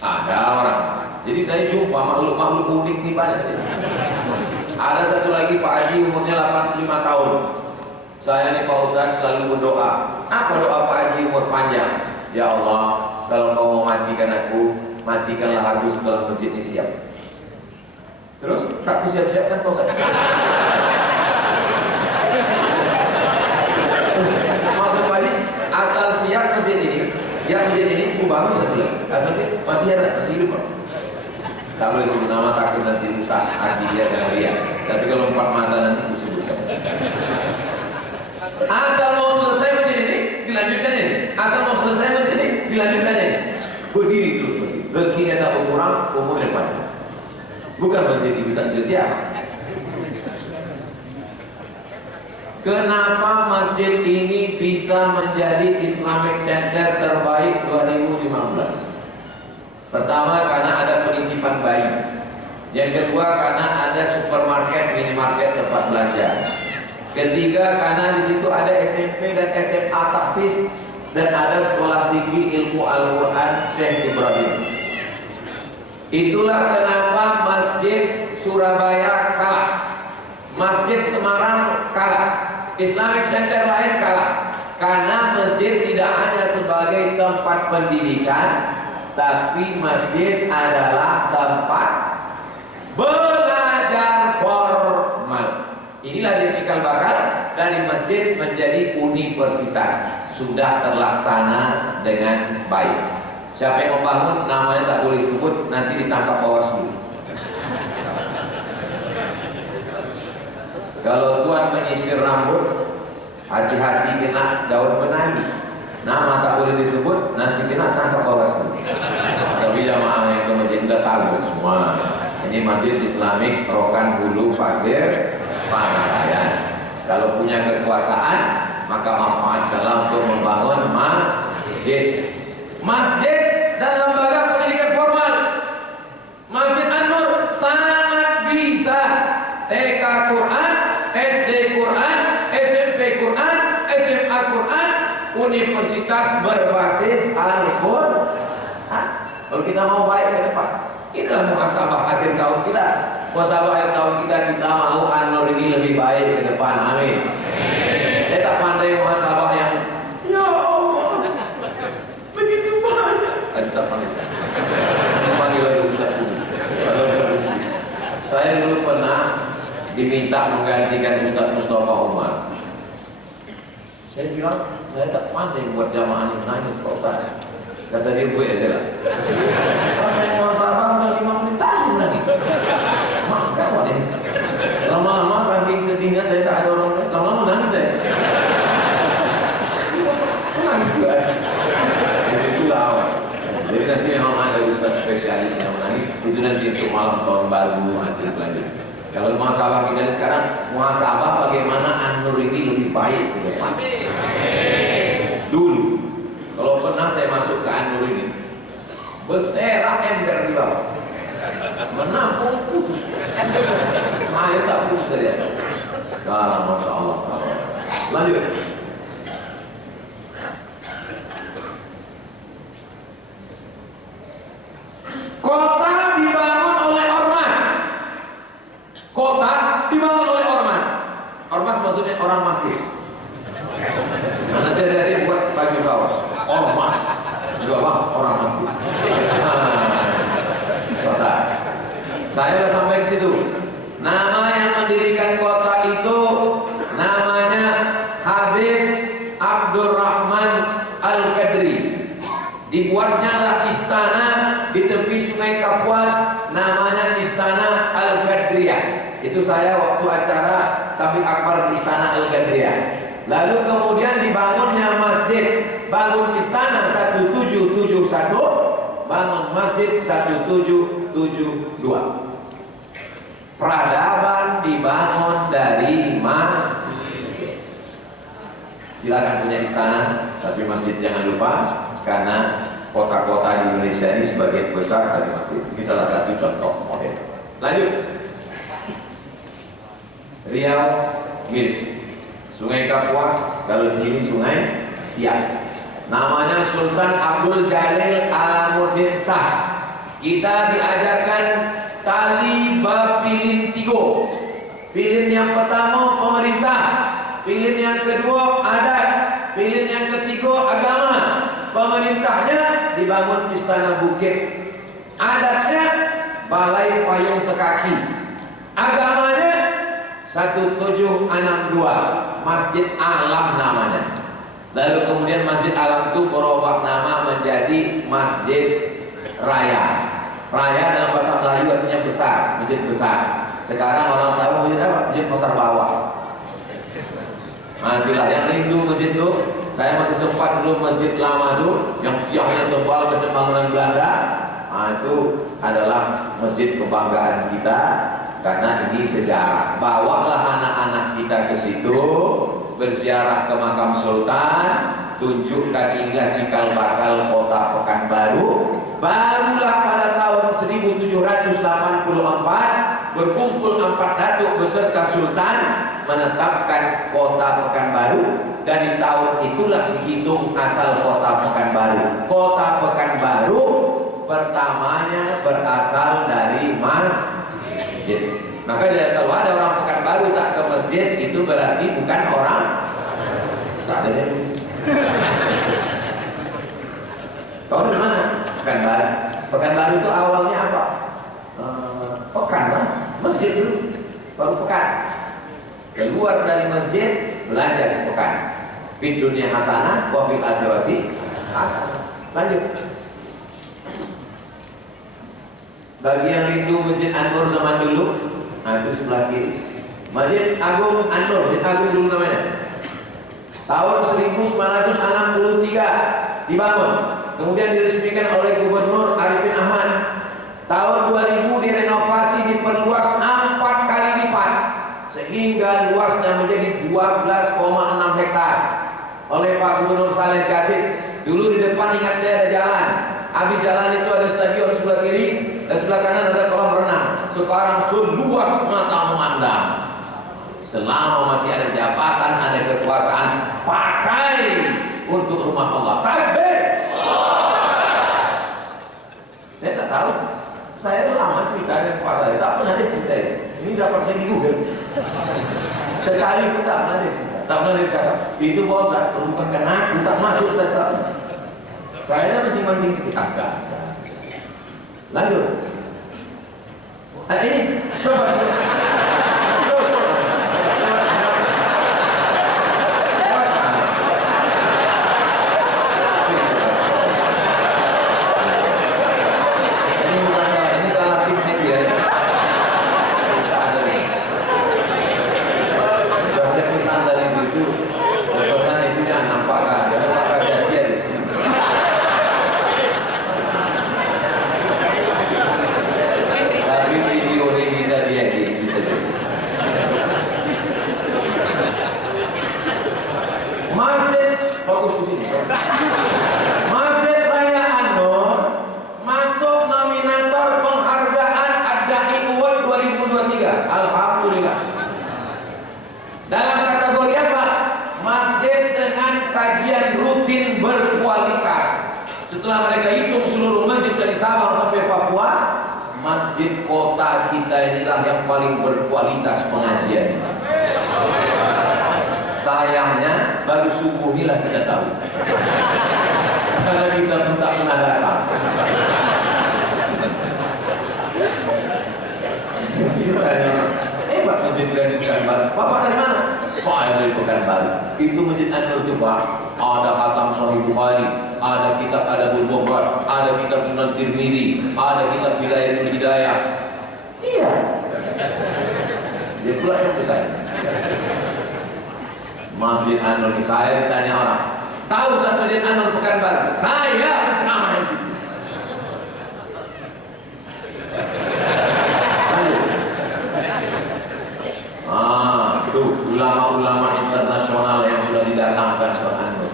Ada orang. Jadi saya jumpa makhluk-makhluk unik nih banyak sih. Ada satu lagi Pak Haji umurnya 85 tahun. Saya nih Pak Ustaz selalu berdoa. Apa doa Pak Haji umur panjang? Ya Allah, kalau kau mau matikan aku, matikanlah aku sebelum masjid ini siap. Terus tak siap-siapkan Pak Ustaz. Maksud Pak Haji, asal siap masjid ini, aku bangun satu lagi. Asal masih ada, masih hidup Pak. Tak boleh sebut nama, takut nanti rusak hati dia dan dia. Tapi kalau 4 mata nanti aku sebutkan. Asal mau selesai masjid ini, dilanjutkan ini. Asal mau selesai masjid ini, dilanjutkan ini. Berdiri terus berdiri. Rezekinya tak berkurang, umurnya panjang. Bukan masjid itu tak sia-sia. Kenapa masjid ini bisa menjadi Islamic Center terbaik 2015? Pertama, karena ada penitipan bayi. Yang kedua, karena ada supermarket, minimarket, tempat belanja. Ketiga, karena di situ ada SMP dan SMA Tahfiz dan ada sekolah tinggi ilmu Al-Quran Syekh Ibrahim. Itulah kenapa Masjid Surabaya kalah, Masjid Semarang kalah, Islamic Center lain kalah. Karena masjid tidak hanya sebagai tempat pendidikan, tapi masjid adalah tempat belajar formal. Inilah dia cikal bakal dari masjid menjadi universitas, sudah terlaksana dengan baik. Siapa yang membangun namanya tak boleh sebut, nanti ditangkap Bawaslu. Kalau tuan menyisir rambut, hati-hati kena daun penari. Nama tak boleh disebut, nanti kena tangkap Bawaslu. Tapi jamaah yang ke masjid sudah tahu semua. Ini Masjid Islamik Rokan Hulu Pasir Pangayan. Kalau punya kekuasaan, maka manfaatkanlah untuk membangun masjid. Masjid dan lembaga pendidikan formal. Masjid An-Nur sangat bisa TK Quran, SD Quran, SMP Quran, SMA Quran, universitas berbasis Al-Quran. Kalau kita mau baik ke depan, inilah muhasabah akhir tahun kita. Muhasabah akhir tahun kita mau An-Nur ini lebih baik ke depan. Amin. Saya tak pandai muhasabah yang ya Allah begitu banyak. Tak pandai. Panggil lagi Ustaz. Saya dulu pernah diminta menggantikan Ustaz Mustafa Umar. Saya bilang, saya tak pandai buat jamaah yang nangis Pak Ustaz. Kata dia, gue aja lah. Pas saya mau sabar, udah 5 menit tadi nangis. Maka ini. Lama-lama saking sedihnya saya tak ada orang lain. Lama-lama nangis saya. Nangis juga. Jadi itulah awal. Jadi nanti memang ada Ustaz spesialis yang menangis. Itu nanti untuk malam tahun baru nanti lanjut. Kalau muhasabah kita sekarang, muhasabah bagaimana An-Nur ini lebih baik ke depan. Dulu, kalau pernah saya masuk ke An-Nur ini, berserak ember di bawah, menampung putus, air tak putus dari atas. Sekarang Masya Allah. Lanjut. Kota dibangun oleh ormas. Kota dibangun oleh ormas. Ormas maksudnya orang masjid. Mana dari buat baju kaos. Ormas. Juga apa? Orang masjid. Kota. Saya sudah sampai ke situ. Nama yang mendirikan kota itu namanya Habib Abdurrahman Al-Qadri. Dibuatnya lah istana di tepi Sungai Kapuas, namanya Istana Al-Qadriyah. Itu saya waktu acara Tabligh Akbar di Istana Al-Qadriyah. Lalu kemudian dibangunnya masjid, bangun istana 1771, bangun masjid 1772. Peradaban dibangun dari masjid. Silakan punya istana, tapi masjid jangan lupa, karena kota-kota di Indonesia ini sebagian besar dari masjid. Ini salah satu contoh model. Lanjut. Riau mirip. Sungai Kapuas, kalau di sini Sungai Siak. Namanya Sultan Abdul Jalil Alamuddin Shah. Kita diajarkan tali bapilin tigo. Pilin yang pertama pemerintah, pilin yang kedua adat, pilin yang ketiga agama. Pemerintahnya dibangun Istana Bukit, adatnya Balai Payung Sekaki, agamanya 1762, Masjid Alam namanya. Lalu kemudian Masjid Alam itu berubah nama menjadi Masjid Raya. Raya dalam bahasa Melayu artinya besar, masjid besar. Sekarang orang tahu masjid apa? Masjid Pasar Bawah. Nantilah yang rindu masjid itu. Saya masih sempat dulu masjid lama itu yang tiangnya tebal macam bangunan Belanda. Itu adalah masjid kebanggaan kita karena ini sejarah. Bawalah anak-anak kita ke situ, berziarah ke makam Sultan, tunjukkan inilah cikal bakal kota Pekanbaru. Barulah pada tahun 1784 berkumpul 4 datuk beserta Sultan menetapkan kota Pekanbaru. Dari tahun itulah dihitung asal kota Pekanbaru. Kota Pekanbaru pertamanya berasal dari masjid. Maka kalau ada orang Pekanbaru tak ke masjid, itu berarti bukan orang. Tak ada. Kau dari mana? Pekanbaru. Pekanbaru itu awalnya apa? Pekan lah, masjid dulu, baru pekan. Keluar dari masjid, belajar di pekan. Fid dunia hasanah, wa fil akhirati hasanah. Lanjut. Bagi yang rindu Masjid An-Nur zaman dulu, nah itu sebelah kiri. Masjid Agung An-Nur, Masjid Agung dulu namanya. Tahun 1963 dibangun, kemudian diresmikan oleh Gubernur Arifin Ahmad. Tahun 2000 direnovasi, diperluas 4 kali lipat sehingga luasnya menjadi 12,6 hektar oleh Pak Gubernur Saleh Qasim. Dulu di depan ingat saya ada jalan. Habis jalan itu ada stadion sebelah kiri, dan sebelah kanan ada kolam renang. Sekarang seluas mata memandang. Selama masih ada jabatan, ada kekuasaan, pakai untuk rumah Allah. Takbir. Saya tak tahu. Saya lama cerita dengan Pak saya, tak pernah dia cerita. Ini dapat saya di Google. Sekali pun tak pernah dia cerita. Tak pernah dia cerita. Itu bosan, bukan karena aku tak masuk saya tak. Kayaknya mancing-mancing sedikit agak. Lanjut. Ini coba. Setelah mereka hitung seluruh masjid dari Sabang sampai Papua, masjid kota kita inilah yang paling berkualitas pengajian. Sayangnya baru subuh inilah kita tahu, karena kita pun tak pernah datang. Hebat masjid dari Pekanbaru. Bapak dari mana? Saya dari Pekanbaru. Itu masjid An-Nur juga. Ada khatam Sahih Bukhari, ada kitab Adabul Mufrad, ada kitab Sunan Tirmidzi, ada kitab Bidayatul Hidayah. Iya. Dia pula yang besar. Masjid An-Nur, saya ditanya orang, tahu Ustaz Masjid An-Nur Pekanbaru? Saya penceramah di situ. Itu ulama-ulama internasional yang sudah didatangkan ke An-Nur.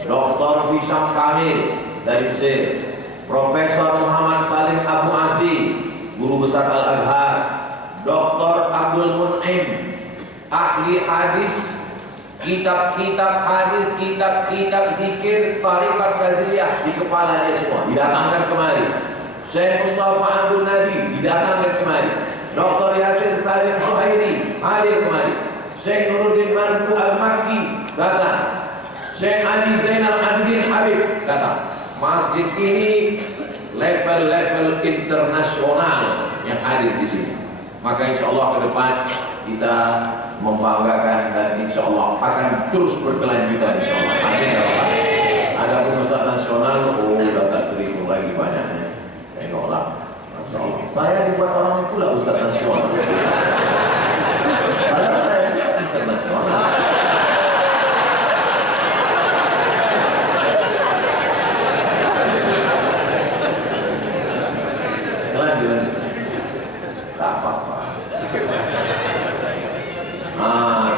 Dr. Hisham Kamil dari Mesir, Profesor Muhammad Salim Abu Asi, guru besar Al-Azhar, Dr. Abdul Mun'im, ahli hadis, kitab-kitab hadis, kitab-kitab zikir, tarikat Saziliyah di kepala dia semua, didatangkan kemari. Syekh Mustafa Abdul Nabi didatangkan kemari. Dr. Yasir Salim Suhairi hadir kemari. Syekh Nuruddin Marfu Al-Makki datang. Syekh Ali Zainal Abidin Habib datang. Masjid ini level-level internasional yang hadir di sini. Maka insya Allah ke depan kita membanggakan dan insya Allah akan terus berkelanjutan insya Allah. Amin ya Allah. Ada pun Ustaz nasional, sudah tak terhitung lagi banyaknya. Tengoklah. Saya dibuat orang pula Ustaz nasional. Padahal saya internasional. Lanjut. Tak apa-apa.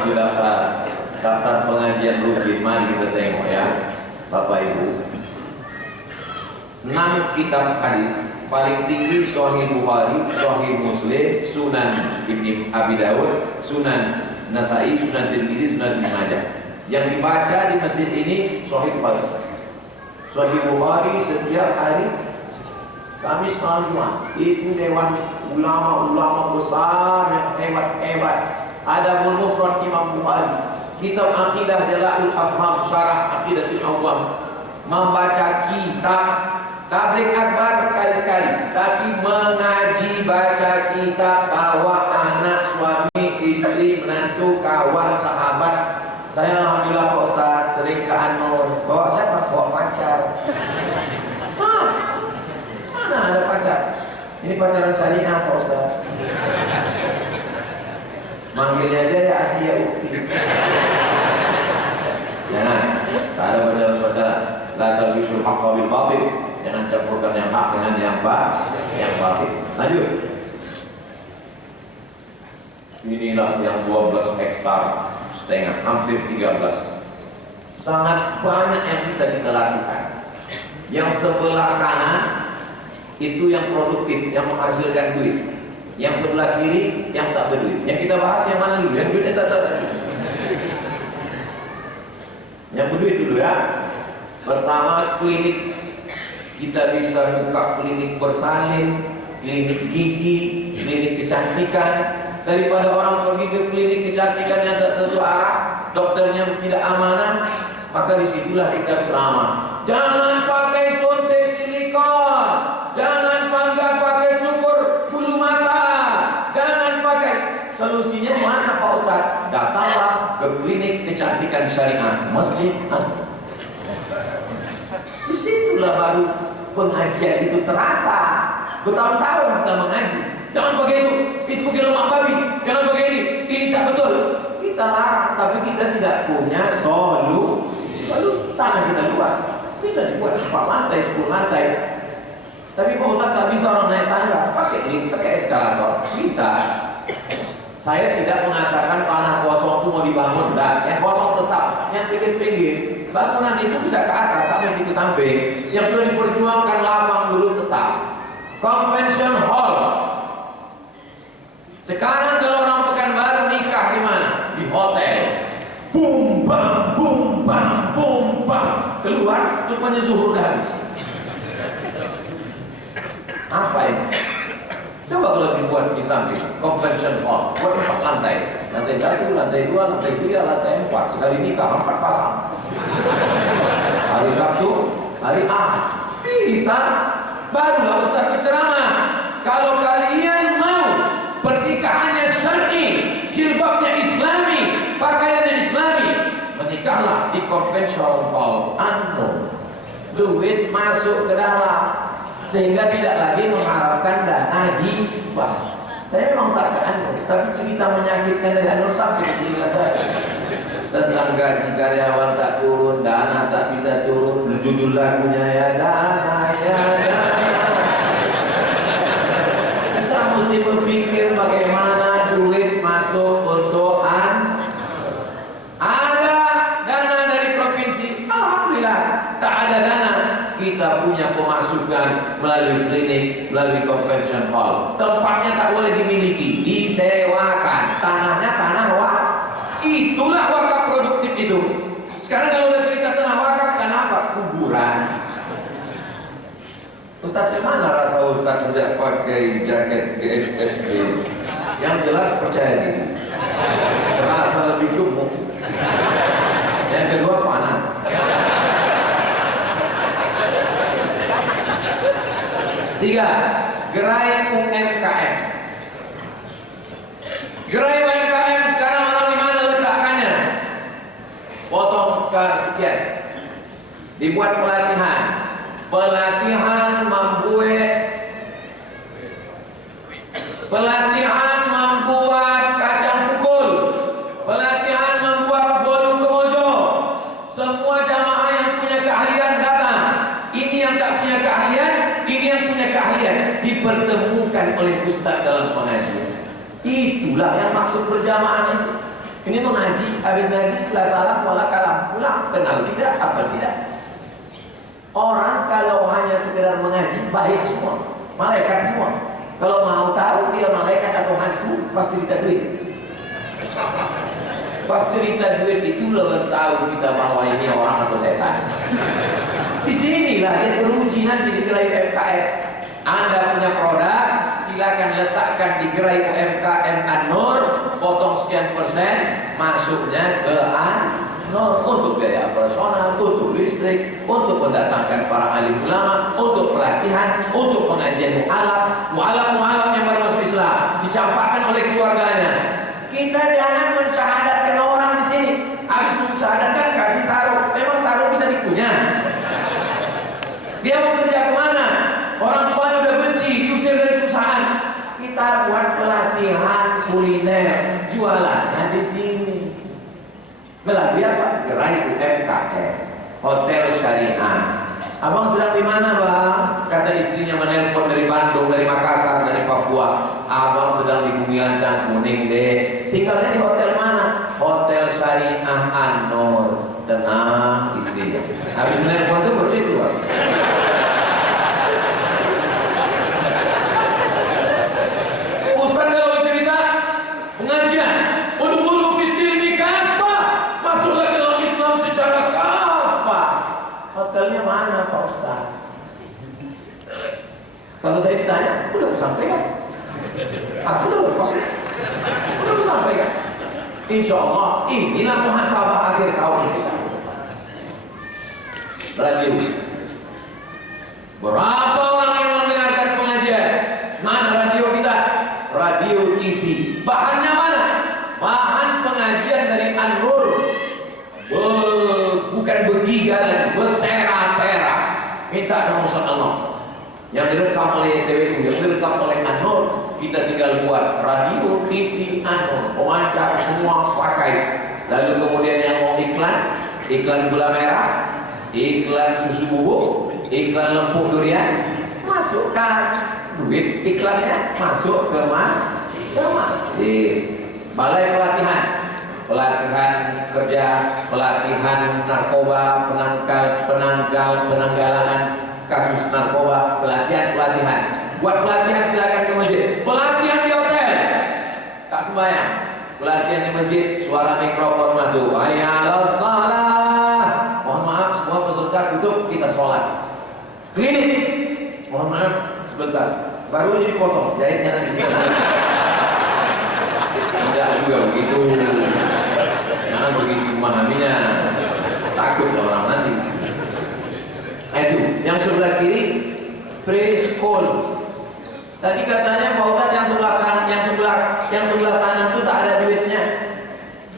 Itu daftar pengajian rutin. Mari kita tengok ya, Bapak Ibu. 6 kitab hadis paling tinggi: Sahih Bukhari, Sahih Muslim, Sunan Ibnu Abi Dawud, Sunan Nasai, Sunan Tirmidzi, Sunan Ibnu Majah. Yang dibaca di masjid ini Sahih Bukhari. Sahih Bukhari setiap hari Kamis malam Jumat. Itu dewan ulama-ulama besar yang hebat-hebat. Ada Mufrad Imam Bukhari, kitab Aqidah Jala'ul Afham, Syarah Aqidatul Awwam, membaca kitab tabligh akbar sekali-sekali, tapi mengaji, baca kitab, bawa anak, suami, istri, menantu, kawan, sahabat. Saya alhamdulillah Pak Ustaz sering ke Anur. Bawa siapa? Bawa pacar. Mana ada pacar? Ini pacaran syariah Pak Ustaz. Manggilnya aja ya Asia Ukti. Jangan, tak ada pada la talbisul haqqa bil batil. Jangan campurkan yang hak dengan yang batil. Lanjut. Inilah yang 12 hektar setengah, hampir 13. Sangat banyak yang bisa kita lakukan. Yang sebelah kanan itu yang produktif, yang menghasilkan duit. Yang sebelah kiri yang tak berduit. Yang kita bahas yang mana dulu? Yang duit tak berduit. Yang berduit dulu ya. Pertama, klinik. Kita bisa buka klinik bersalin, klinik gigi, klinik kecantikan. Daripada orang pergi ke klinik kecantikan yang tak tentu arah, dokternya tidak amanah, maka disitulah kita ceramah. Jangan pakai suntik silikon, jangan pakai cukur bulu mata, jangan pakai. Solusinya mana Pak Ustaz? Datanglah ke klinik kecantikan syariah Masjid Anur. Disitulah baru pengajian itu terasa. Bertahun-tahun kita mengaji. Jangan pakai itu pakai lemak babi, jangan pakai ini tak betul. Kita larang, tapi kita tidak punya solusi. Tanah kita luas, bisa dibuat 4 lantai, 10 lantai. Tapi Pak Ustaz tak bisa orang naik tangga, pakai lift, pakai eskalator, bisa. Saya tidak mengatakan tanah kosong itu mau dibangun, enggak. Yang kosong tetap, yang pinggir-pinggir. Bangunan itu bisa ke atas, tapi di samping. Yang sudah diperjuangkan lapang dulu tetap. Convention hall. Sekarang kalau orang Pekanbaru nikah di mana? Di hotel. Bum bam bum bam bum bam. Keluar, rupanya zuhur dah habis. Apa ini? Coba kalau dibuat di samping convention hall, buat 4 lantai. Lantai 1, lantai 2, lantai 3, lantai 4. Sekali nikah 4 pasang. Hari Sabtu, hari Ahad. Bisa. Barulah Ustaz berceramah. Kalau kalian mau pernikahannya syar'i, jilbabnya islami, pakaiannya islami, menikahlah di convention hall Anur. Duit masuk ke dalam, sehingga tidak lagi mengharapkan dana hibah. Saya memang tak ke Anur, tapi cerita menyakitkan dari Anur sampai ke telinga saya. Tentang gaji karyawan tak turun, dana tak bisa turun, judul lagunya ya dana ya dana. Kita mesti berpikir bagaimana duit masuk untuk ada dana dari provinsi, alhamdulillah. Tak ada dana, kita punya pemasukan melalui klinik, melalui convention hall. Tempatnya tak boleh dimiliki, disewakan. Tanahnya tanah wakaf. Itulah wakaf produktif itu. Sekarang kalau udah cerita tanah wakaf, tanah apa? Kuburan. Ustaz, gimana rasa Ustaz tidak pakai jaket GSSB? Yang jelas percaya diri. Terasa lebih gemuk. Yang kedua panas. Tiga, gerai UMKM. Gerai UMKM sekarang malam di mana letakkannya? Potong sekian. Dibuat pelatihan membuat kacang pukul, pelatihan membuat bolu kemojo. Semua jamaah yang punya keahlian datang. Ini yang tak punya keahlian, ini yang punya keahlian, dipertemukan oleh ustaz dalam pengajian. Itulah yang maksud berjamaah itu. Ini mengaji, habis ngaji, la salam wala kalam, pulang, kenal tidak, apa tidak. Orang kalau hanya sekedar mengaji, baik semua, malaikat semua. Kalau mau tahu dia malaikat atau hantu, pas cerita duit. Pas cerita duit itu lo tahu kita bahwa ini orang atau setan. Di sinilah dia teruji nanti di gerai UMKM. Anda punya produk, silakan letakkan di gerai UMKM An-Nur, potong sekian persen, masuknya ke An-Nur untuk biaya personal, untuk listrik, untuk mendatangkan para alim ulama, untuk pelatihan, untuk pengajian mu'alaf yang baru masuk Islam, dicampakkan oleh keluarganya. Kita jangan mensyahadatkan orang di sini. Habis mensyahadatkan kasih sarung. Memang sarung bisa dikunyah. Dia mau kerja kemana? Orang tuanya udah benci, diusir dari perusahaan. Kita buat pelatihan kuliner, jualannya di sini. Melalui apa? Gerai UMKM, hotel syariah. Abang sedang di mana, Bang? Kata istrinya menelpon dari Bandung, dari Makassar, dari Papua. Abang sedang di Bumi Lancang Kuning, deh. Tinggalnya di hotel mana? Hotel Syariah An-Nur. Tenang istrinya. Habis menelpon tuh bersih keluar. Ustaz kalau cerita pengajian untuk fisil nikah apa? Masuklah ke dalam Islam secara kafah. Hotelnya mana Pak Ustaz? Kalau saya ditanya, udah sampaikan. Aku udah sampaikan. Insya Allah inilah muhasabah akhir tahun kita. Radio. Berapa orang yang mendengarkan pengajian? Mana radio kita? Radio TV. Bahannya mana? Bahan pengajian dari An-Nur. Bukan bergiga lagi, bertera-tera. Minta sama Ustaz Allah. Yang direkam oleh TWU, yang direkam oleh An-Nur, kita tinggal buat radio, TV, An-Nur, pemancar semua pakai. Lalu kemudian yang mau iklan gula merah, iklan susu bubuk, iklan lempung durian, masukkan duit iklannya masuk ke masjid. Balai pelatihan kerja, pelatihan narkoba, penanggalan kasus narkoba, pelatihan. Buat pelatihan silakan ke masjid. Pelatihan di hotel tak sembahyang. Pelatihan di masjid, suara mikrofon masuk. Hayyalas shalah. Mohon maaf semua peserta tutup, kita sholat. Klinik, mohon maaf sebentar. Baru ini dipotong, jahitnya nanti. Tidak juga begitu. Jangan begitu memahaminya. Takut orang nanti. Itu yang sebelah kiri preschool. Tadi katanya Pak Ustaz yang sebelah kanan itu tak ada duitnya.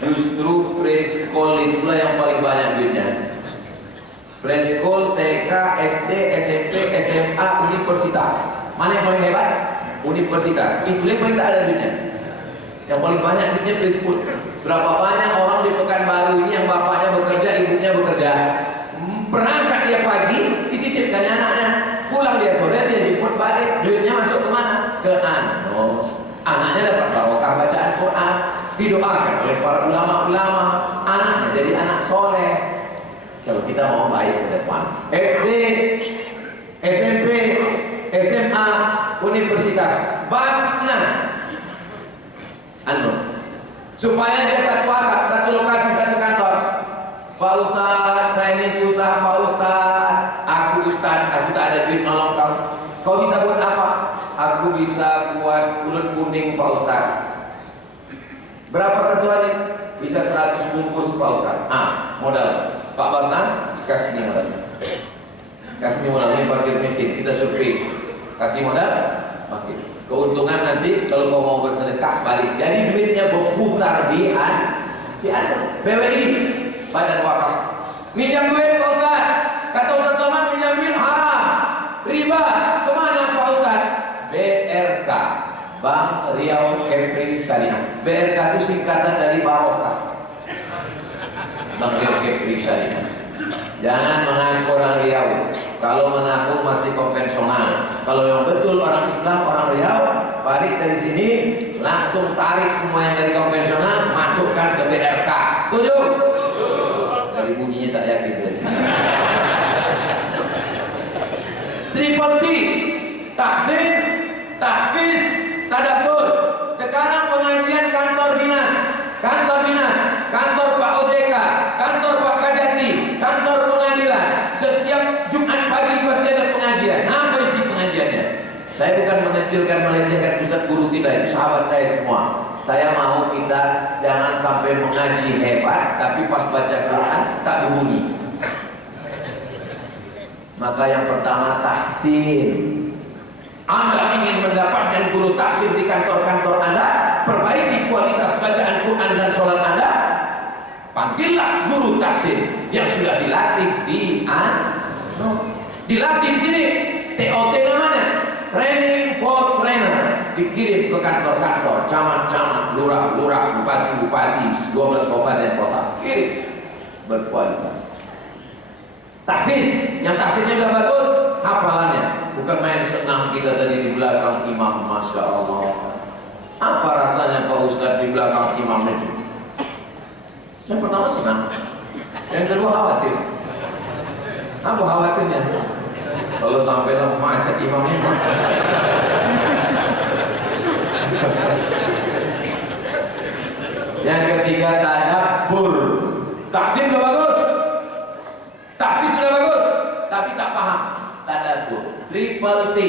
Justru preschool itulah yang paling banyak duitnya. Preschool, TK, SD, SMP, SMA, universitas. Mana yang paling hebat? Universitas. Itulah yang paling tak ada duitnya. Yang paling banyak duitnya preschool. Berapa banyak orang di Pekanbaru ini yang bapaknya bekerja, ibunya bekerja. Berangkat dia pagi, dititipkan anaknya. Pulang dia sore, dia jemput balik. Duitnya masuk ke mana? Ke An-Nur. Anaknya dapat barokah bacaan Quran, didoakan oleh para ulama-ulama. Anaknya jadi anak soleh. Kalau kita mau baik ke depan, SD, SMP, SMA, universitas, Basnas, An-Nur. Supaya dia satu arah, satu lokasi, satu kantor. Pak Ustaz, saya ini susah Pak Ustaz. Aku tak ada duit nolong kamu. Kau bisa buat apa? Aku bisa buat ulut kuning Pak Ustaz. Berapa satu hari? Bisa 100 bungkus Pak Ustaz. Modal. Pak Basnas, kasih ini modal. Kasih modal ini parkir meeting. Kita survei. Kasih modal, makin. Keuntungan nanti kalau kau mau bersedekah balik. Jadi duitnya berputar di PWI, Badan Wakaf. Minjam duit Pak Ustaz. Kata Ustaz Somad minjam duit haram, riba. Kemana Pak Ustaz? BRK, Bank Riau Kepri Syariah. BRK itu singkatan dari Barokah. Bank Riau Kepri Syariah. Jangan mengaku orang Riau. Kalau menabung masih konvensional. Kalau yang betul orang Islam, orang Riau, balik dari sini langsung tarik semua yang dari konvensional, masukkan ke BRK. Setuju? Dari bunyinya tak yakin. Triple T, taksin, tahfiz, tadabbur. Sekarang pengajian kantor dinas, kantor Pak OJK, kantor Pak Kajati, kantor pengadilan. Setiap Jumat Saya bukan mengecilkan, melecehkan Ustaz guru kita, itu sahabat saya semua. Saya mau kita jangan sampai mengaji hebat, tapi pas baca Quran tak berbunyi. Maka yang pertama tahsin. Anda ingin mendapatkan guru tahsin di kantor-kantor Anda, perbaiki kualitas bacaan Quran dan sholat Anda. Panggillah guru tahsin yang sudah dilatih dilatih di sini. TOT namanya, Training for Trainer. Dikirim ke kantor-kantor, camat-camat, lurah-lurah, bupati-bupati, 12 kabupaten kota. Kirim berkualitas. Tahfiz, yang tahfiznya udah bagus, hafalannya. Bukan main senang kita tadi di belakang imam, Masya Allah. Apa rasanya Pak Ustadz di belakang imam itu? Yang pertama senang, yang kedua khawatir. Apa khawatirnya? Kalau sampai lah macet imamnya. Yang ketiga tadabbur. Tahsin sudah bagus, tahfiz sudah bagus, tapi tak paham. Tadabbur. Triple T.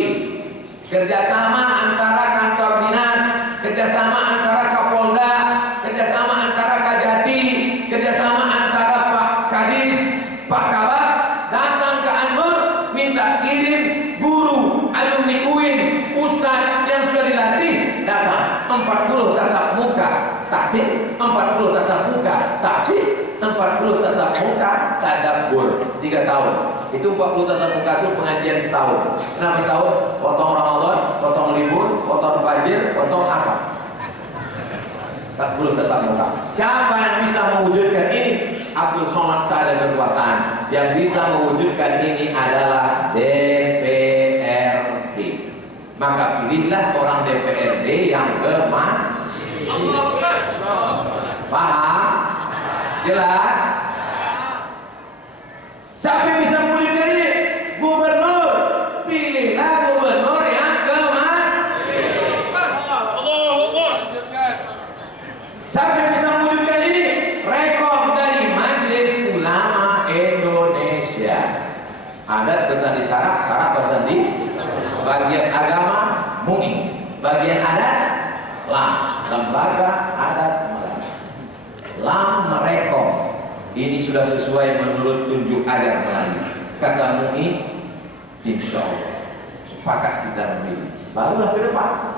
Kerjasama antara kantor dinas, kerjasama antara Kapolda, kerjasama antara Kajati, kerjasama antara Pak Kadis, Pak Kabak, datang ke Anur, minta kirim guru, alumni UIN, ustadz yang sudah dilatih, datang 40 tatap muka, tahsin, 40 tatap muka, tahfiz, 40 tatap muka, tadabbur 3 tahun. Itu 40 tatap muka itu pengajian setahun. Kenapa setahun? Potong Ramadan, potong libur, potong banjir, potong asap. 40 tatap muka. Siapa yang bisa mewujudkan ini? Abdul Somad tak ada kekuasaan. Yang bisa mewujudkan ini adalah DPRD. Maka pilihlah orang DPRD yang kemas. Paham? Jelas? Siapa yang bisa mewujudkan ini? Gubernur. Pilihlah gubernur yang kemas. Siapa yang bisa mewujudkan ini? Rekom dari Majelis Ulama Indonesia. Adat pesan di syarak, syarak pesan di bagian agama MUI, bagian adat LAM, lembaga adat LAM merekom. Ini sudah sesuai menurut tunjuk ajar Melayu. Kata MUI, insya Allah sepakat kita memilih. Barulah ke depan.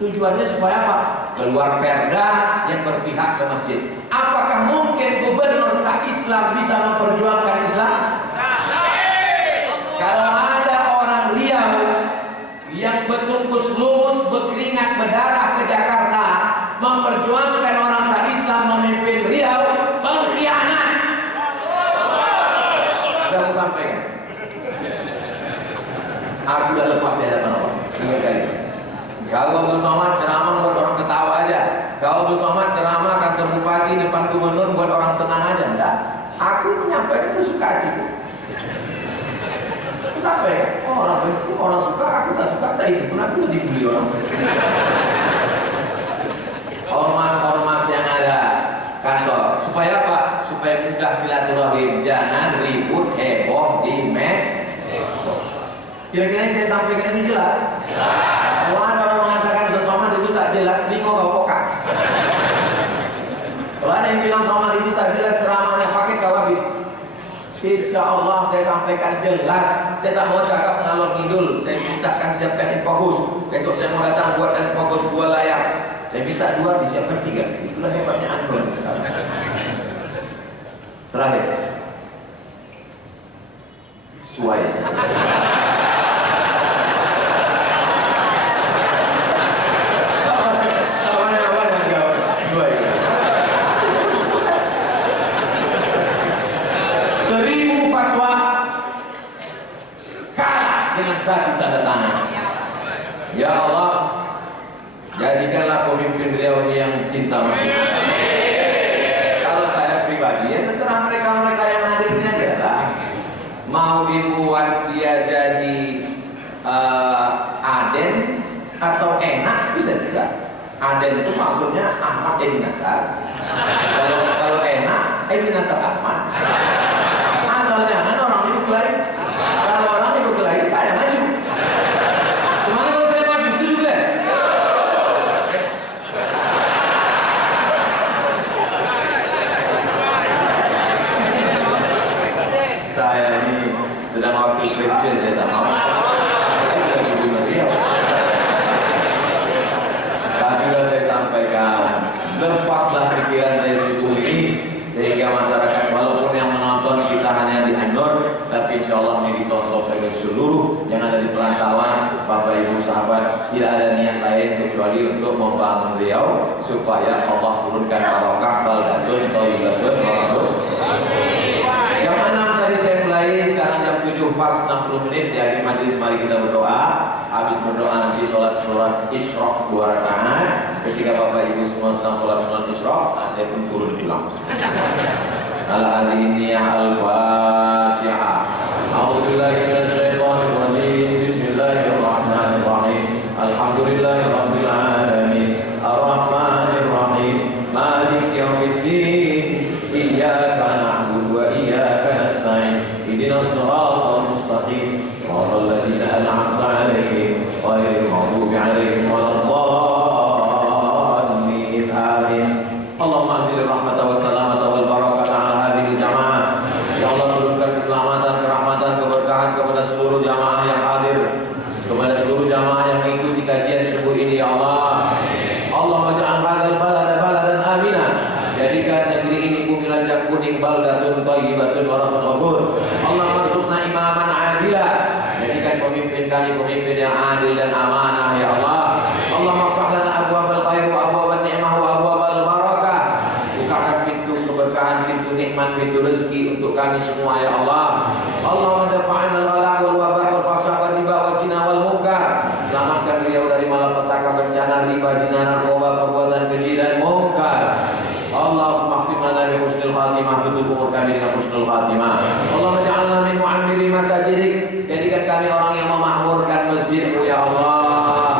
Tujuannya supaya apa? Keluar perda yang berpihak ke masjid. Apakah mungkin gubernur tak Islam bisa memperjuangkan Islam? Kalau ada orang Riau yang bertungkus lumus, berkeringat, berdarah ke Jakarta memperjuangkan orang tak Islam memimpin Riau, pengkhianat. Sudah saya sampaikan. Aku sudah lepas di hadapan Allah 3 kali. Kalau Abdul Somad ceramah buat orang ketawa aja. Kalau Abdul Somad ceramah kantor bupati depan gubernur buat orang senang aja. Enggak. Aku menyampaikan sesuka hatiku. Sampai ya? Oh, orang benci, orang suka, aku tak suka, tak itu pun aku dibully orang. Ormas-ormas yang ada kantor. Supaya apa? Supaya mudah silaturahim. Jangan ribut heboh di medsos. Kira-kira yang saya sampaikan ini jelas? Kalau ada orang mengatakan Somad itu tak jelas, terima kau pokak. Kalau ada yang bilang Somad itu tak jelas, ceramahnya pakai kau habis. Insya Allah saya sampaikan jelas. Saya tak mau cakap ngalor ngidul. Saya mintakan siapkan infokus. Besok saya mau datang buatkan infokus 2 layar. Saya minta 2, disiapkan 3. Itulah hebatnya Anwar. Terakhir, suai. Satu tanda tangan. Ya Allah, jadikanlah pemimpin Riau ini yang cinta manusia. Kalau saya pribadi, ya terserah mereka yang hadirnya aja lah. Mau dibuat dia jadi Aden atau enak bisa juga. Aden itu maksudnya Ahmad Edi Natar. Kalau enak, Edi Natar Ahmad. Asalnya kan orang itu lain. Kalau orang itu lain, saya maju. Gimana kalau saya wakil presiden saya tak mau. Saya juga hubungan dia. Tapi saya sampaikan, lepaslah pikiran dari situ ini sehingga masyarakat walaupun yang menonton kita hanya di Anur, tapi insya Allah ini ditonton oleh seluruh yang ada di perantauan. Bapak Ibu sahabat, tidak ada niat lain kecuali untuk membangun beliau supaya Allah turunkan barokah baldatun thayyibatun warahmatuh. Jam 6 tadi saya mulai, sekarang jam 7 pas 60 menit di akhir majelis. Mari kita berdoa. Habis berdoa nanti sholat surat Isra 2 rakaat. Ketika Bapak Ibu semua sedang sholat surat Isra, saya pun turun pulang. Al-Adiniyah Al-Fatihah. A'udzubillahi minasyaitonir rajim. Bismillahirrahmanirrahim. Alhamdulillahirabbil alamin. Ar-Rahmanir Rahim. Maliki yaumiddin. Iyyaka na'budu wa iyyaka nasta'in. Ihdinas siratal mustaqim. Shiratal ladzina an'amta 'alaihim ghairil maghdubi 'alaihim waladdallin. Amin. Allahumma anzil rahmata wa salamata wal barakata ala hadhihi jamaah. Ya Allah, turunkan keselamatan, kerahmatan, keberkahan kepada seluruh jamaah yang hadir, kepada seluruh jamaah yang mengikuti kajian subuh ini ya Allah. Allahumma ja'al hadzal balada baladan amina. Jadikan negeri ini bumi lancang kuning, baldatun thayyibatun wa rahmatun. Allahumma rzuqna imaman adila. Jadikan pemimpin kami pemimpin yang adil dan amanah ya Allah. Allahumma ftah lana abwaabal khair wa abwaabal ni'mah wa abwaabal barakah. Bukakan pintu keberkahan, pintu nikmat, pintu rezeki untuk kami semua ya Allah. Allahumma dafa'na al-ghala wal wabah wal fahsya wal riba wal zina wal munkar. Selamatkan beliau dari malapetaka, bencana, riba, zina, narkoba, perbuatan keji dan munkar. Allahumma khtim lana bi husnil khatimah, tutup umur kami dengan husnul khatimah. Allahumma ja'alna min mu'ammiri masajidik. Jadikan kami orang yang memakmurkan masjid-Mu ya Allah.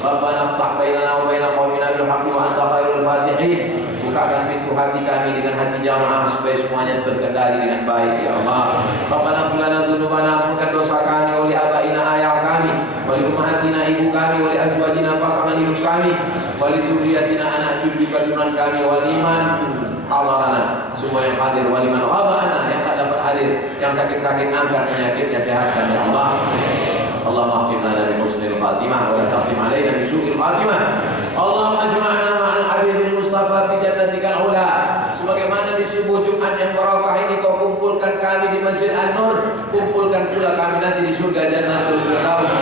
Rabbana ftah bainana wa baina qaumina bil haqqi wa anta khairul fatihin. Bukakan pintu hati kami dengan hati jamaah supaya semuanya terkendali dengan baik ya Allah. Rabbana ighfir lana dzunubana, ampunkan dosa kami, wa li abaina ayah kami, wa li ummahatina ibu kami, wa li azwajina pasangan hidup kami, wa li dzurriyyatina anak cucu keturunan kami, wa liman hadarana, semua yang hadir, wa liman ghabana, yang tak dapat hadir, yang sakit-sakit angkat penyakitnya, sehatkan ya Allah. Allahumma khtim lana bi husnil khatimah wa la taqim alaina bi su'il khatimah. Allahumma jama'na ma'al habibil mustafa fi jannatikal ula. Sebagaimana di subuh Jumat yang barakah ini Kau kumpulkan kami di Masjid An-Nur, kumpulkan pula kami nanti di surga Jannatul Firdaus.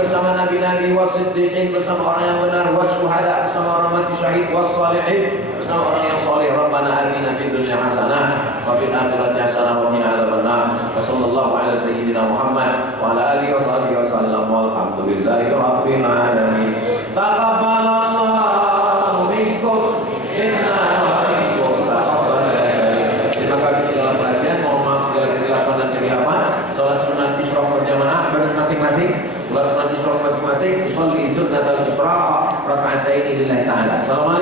Bersama nabi-nabi wasiddiqin, bersama orang yang benar, wasyuhada, bersama orang mati syahid, wassalihin, bersama orang yang soleh. Rabbana atina fid dunya hasanah wa fil akhirati hasanah wa qina adzabannar. Wa sallallahu ala sayyidina Muhammad wa ala alihi wa sahbihi wasallam. Walhamdulillahi rabbil alamin. Taqabbalallahu minkum inna wa minkum taqabbal. Terima kasih segala perhatian, mohon maaf segala kesilapan dan kehilafan. Salat sunat Isra berjamaah masing-masing. Salat sunat Isra masing-masing. Sholli sunnatal Isra raka'ataini lillahi ta'ala. Assalamualaikum.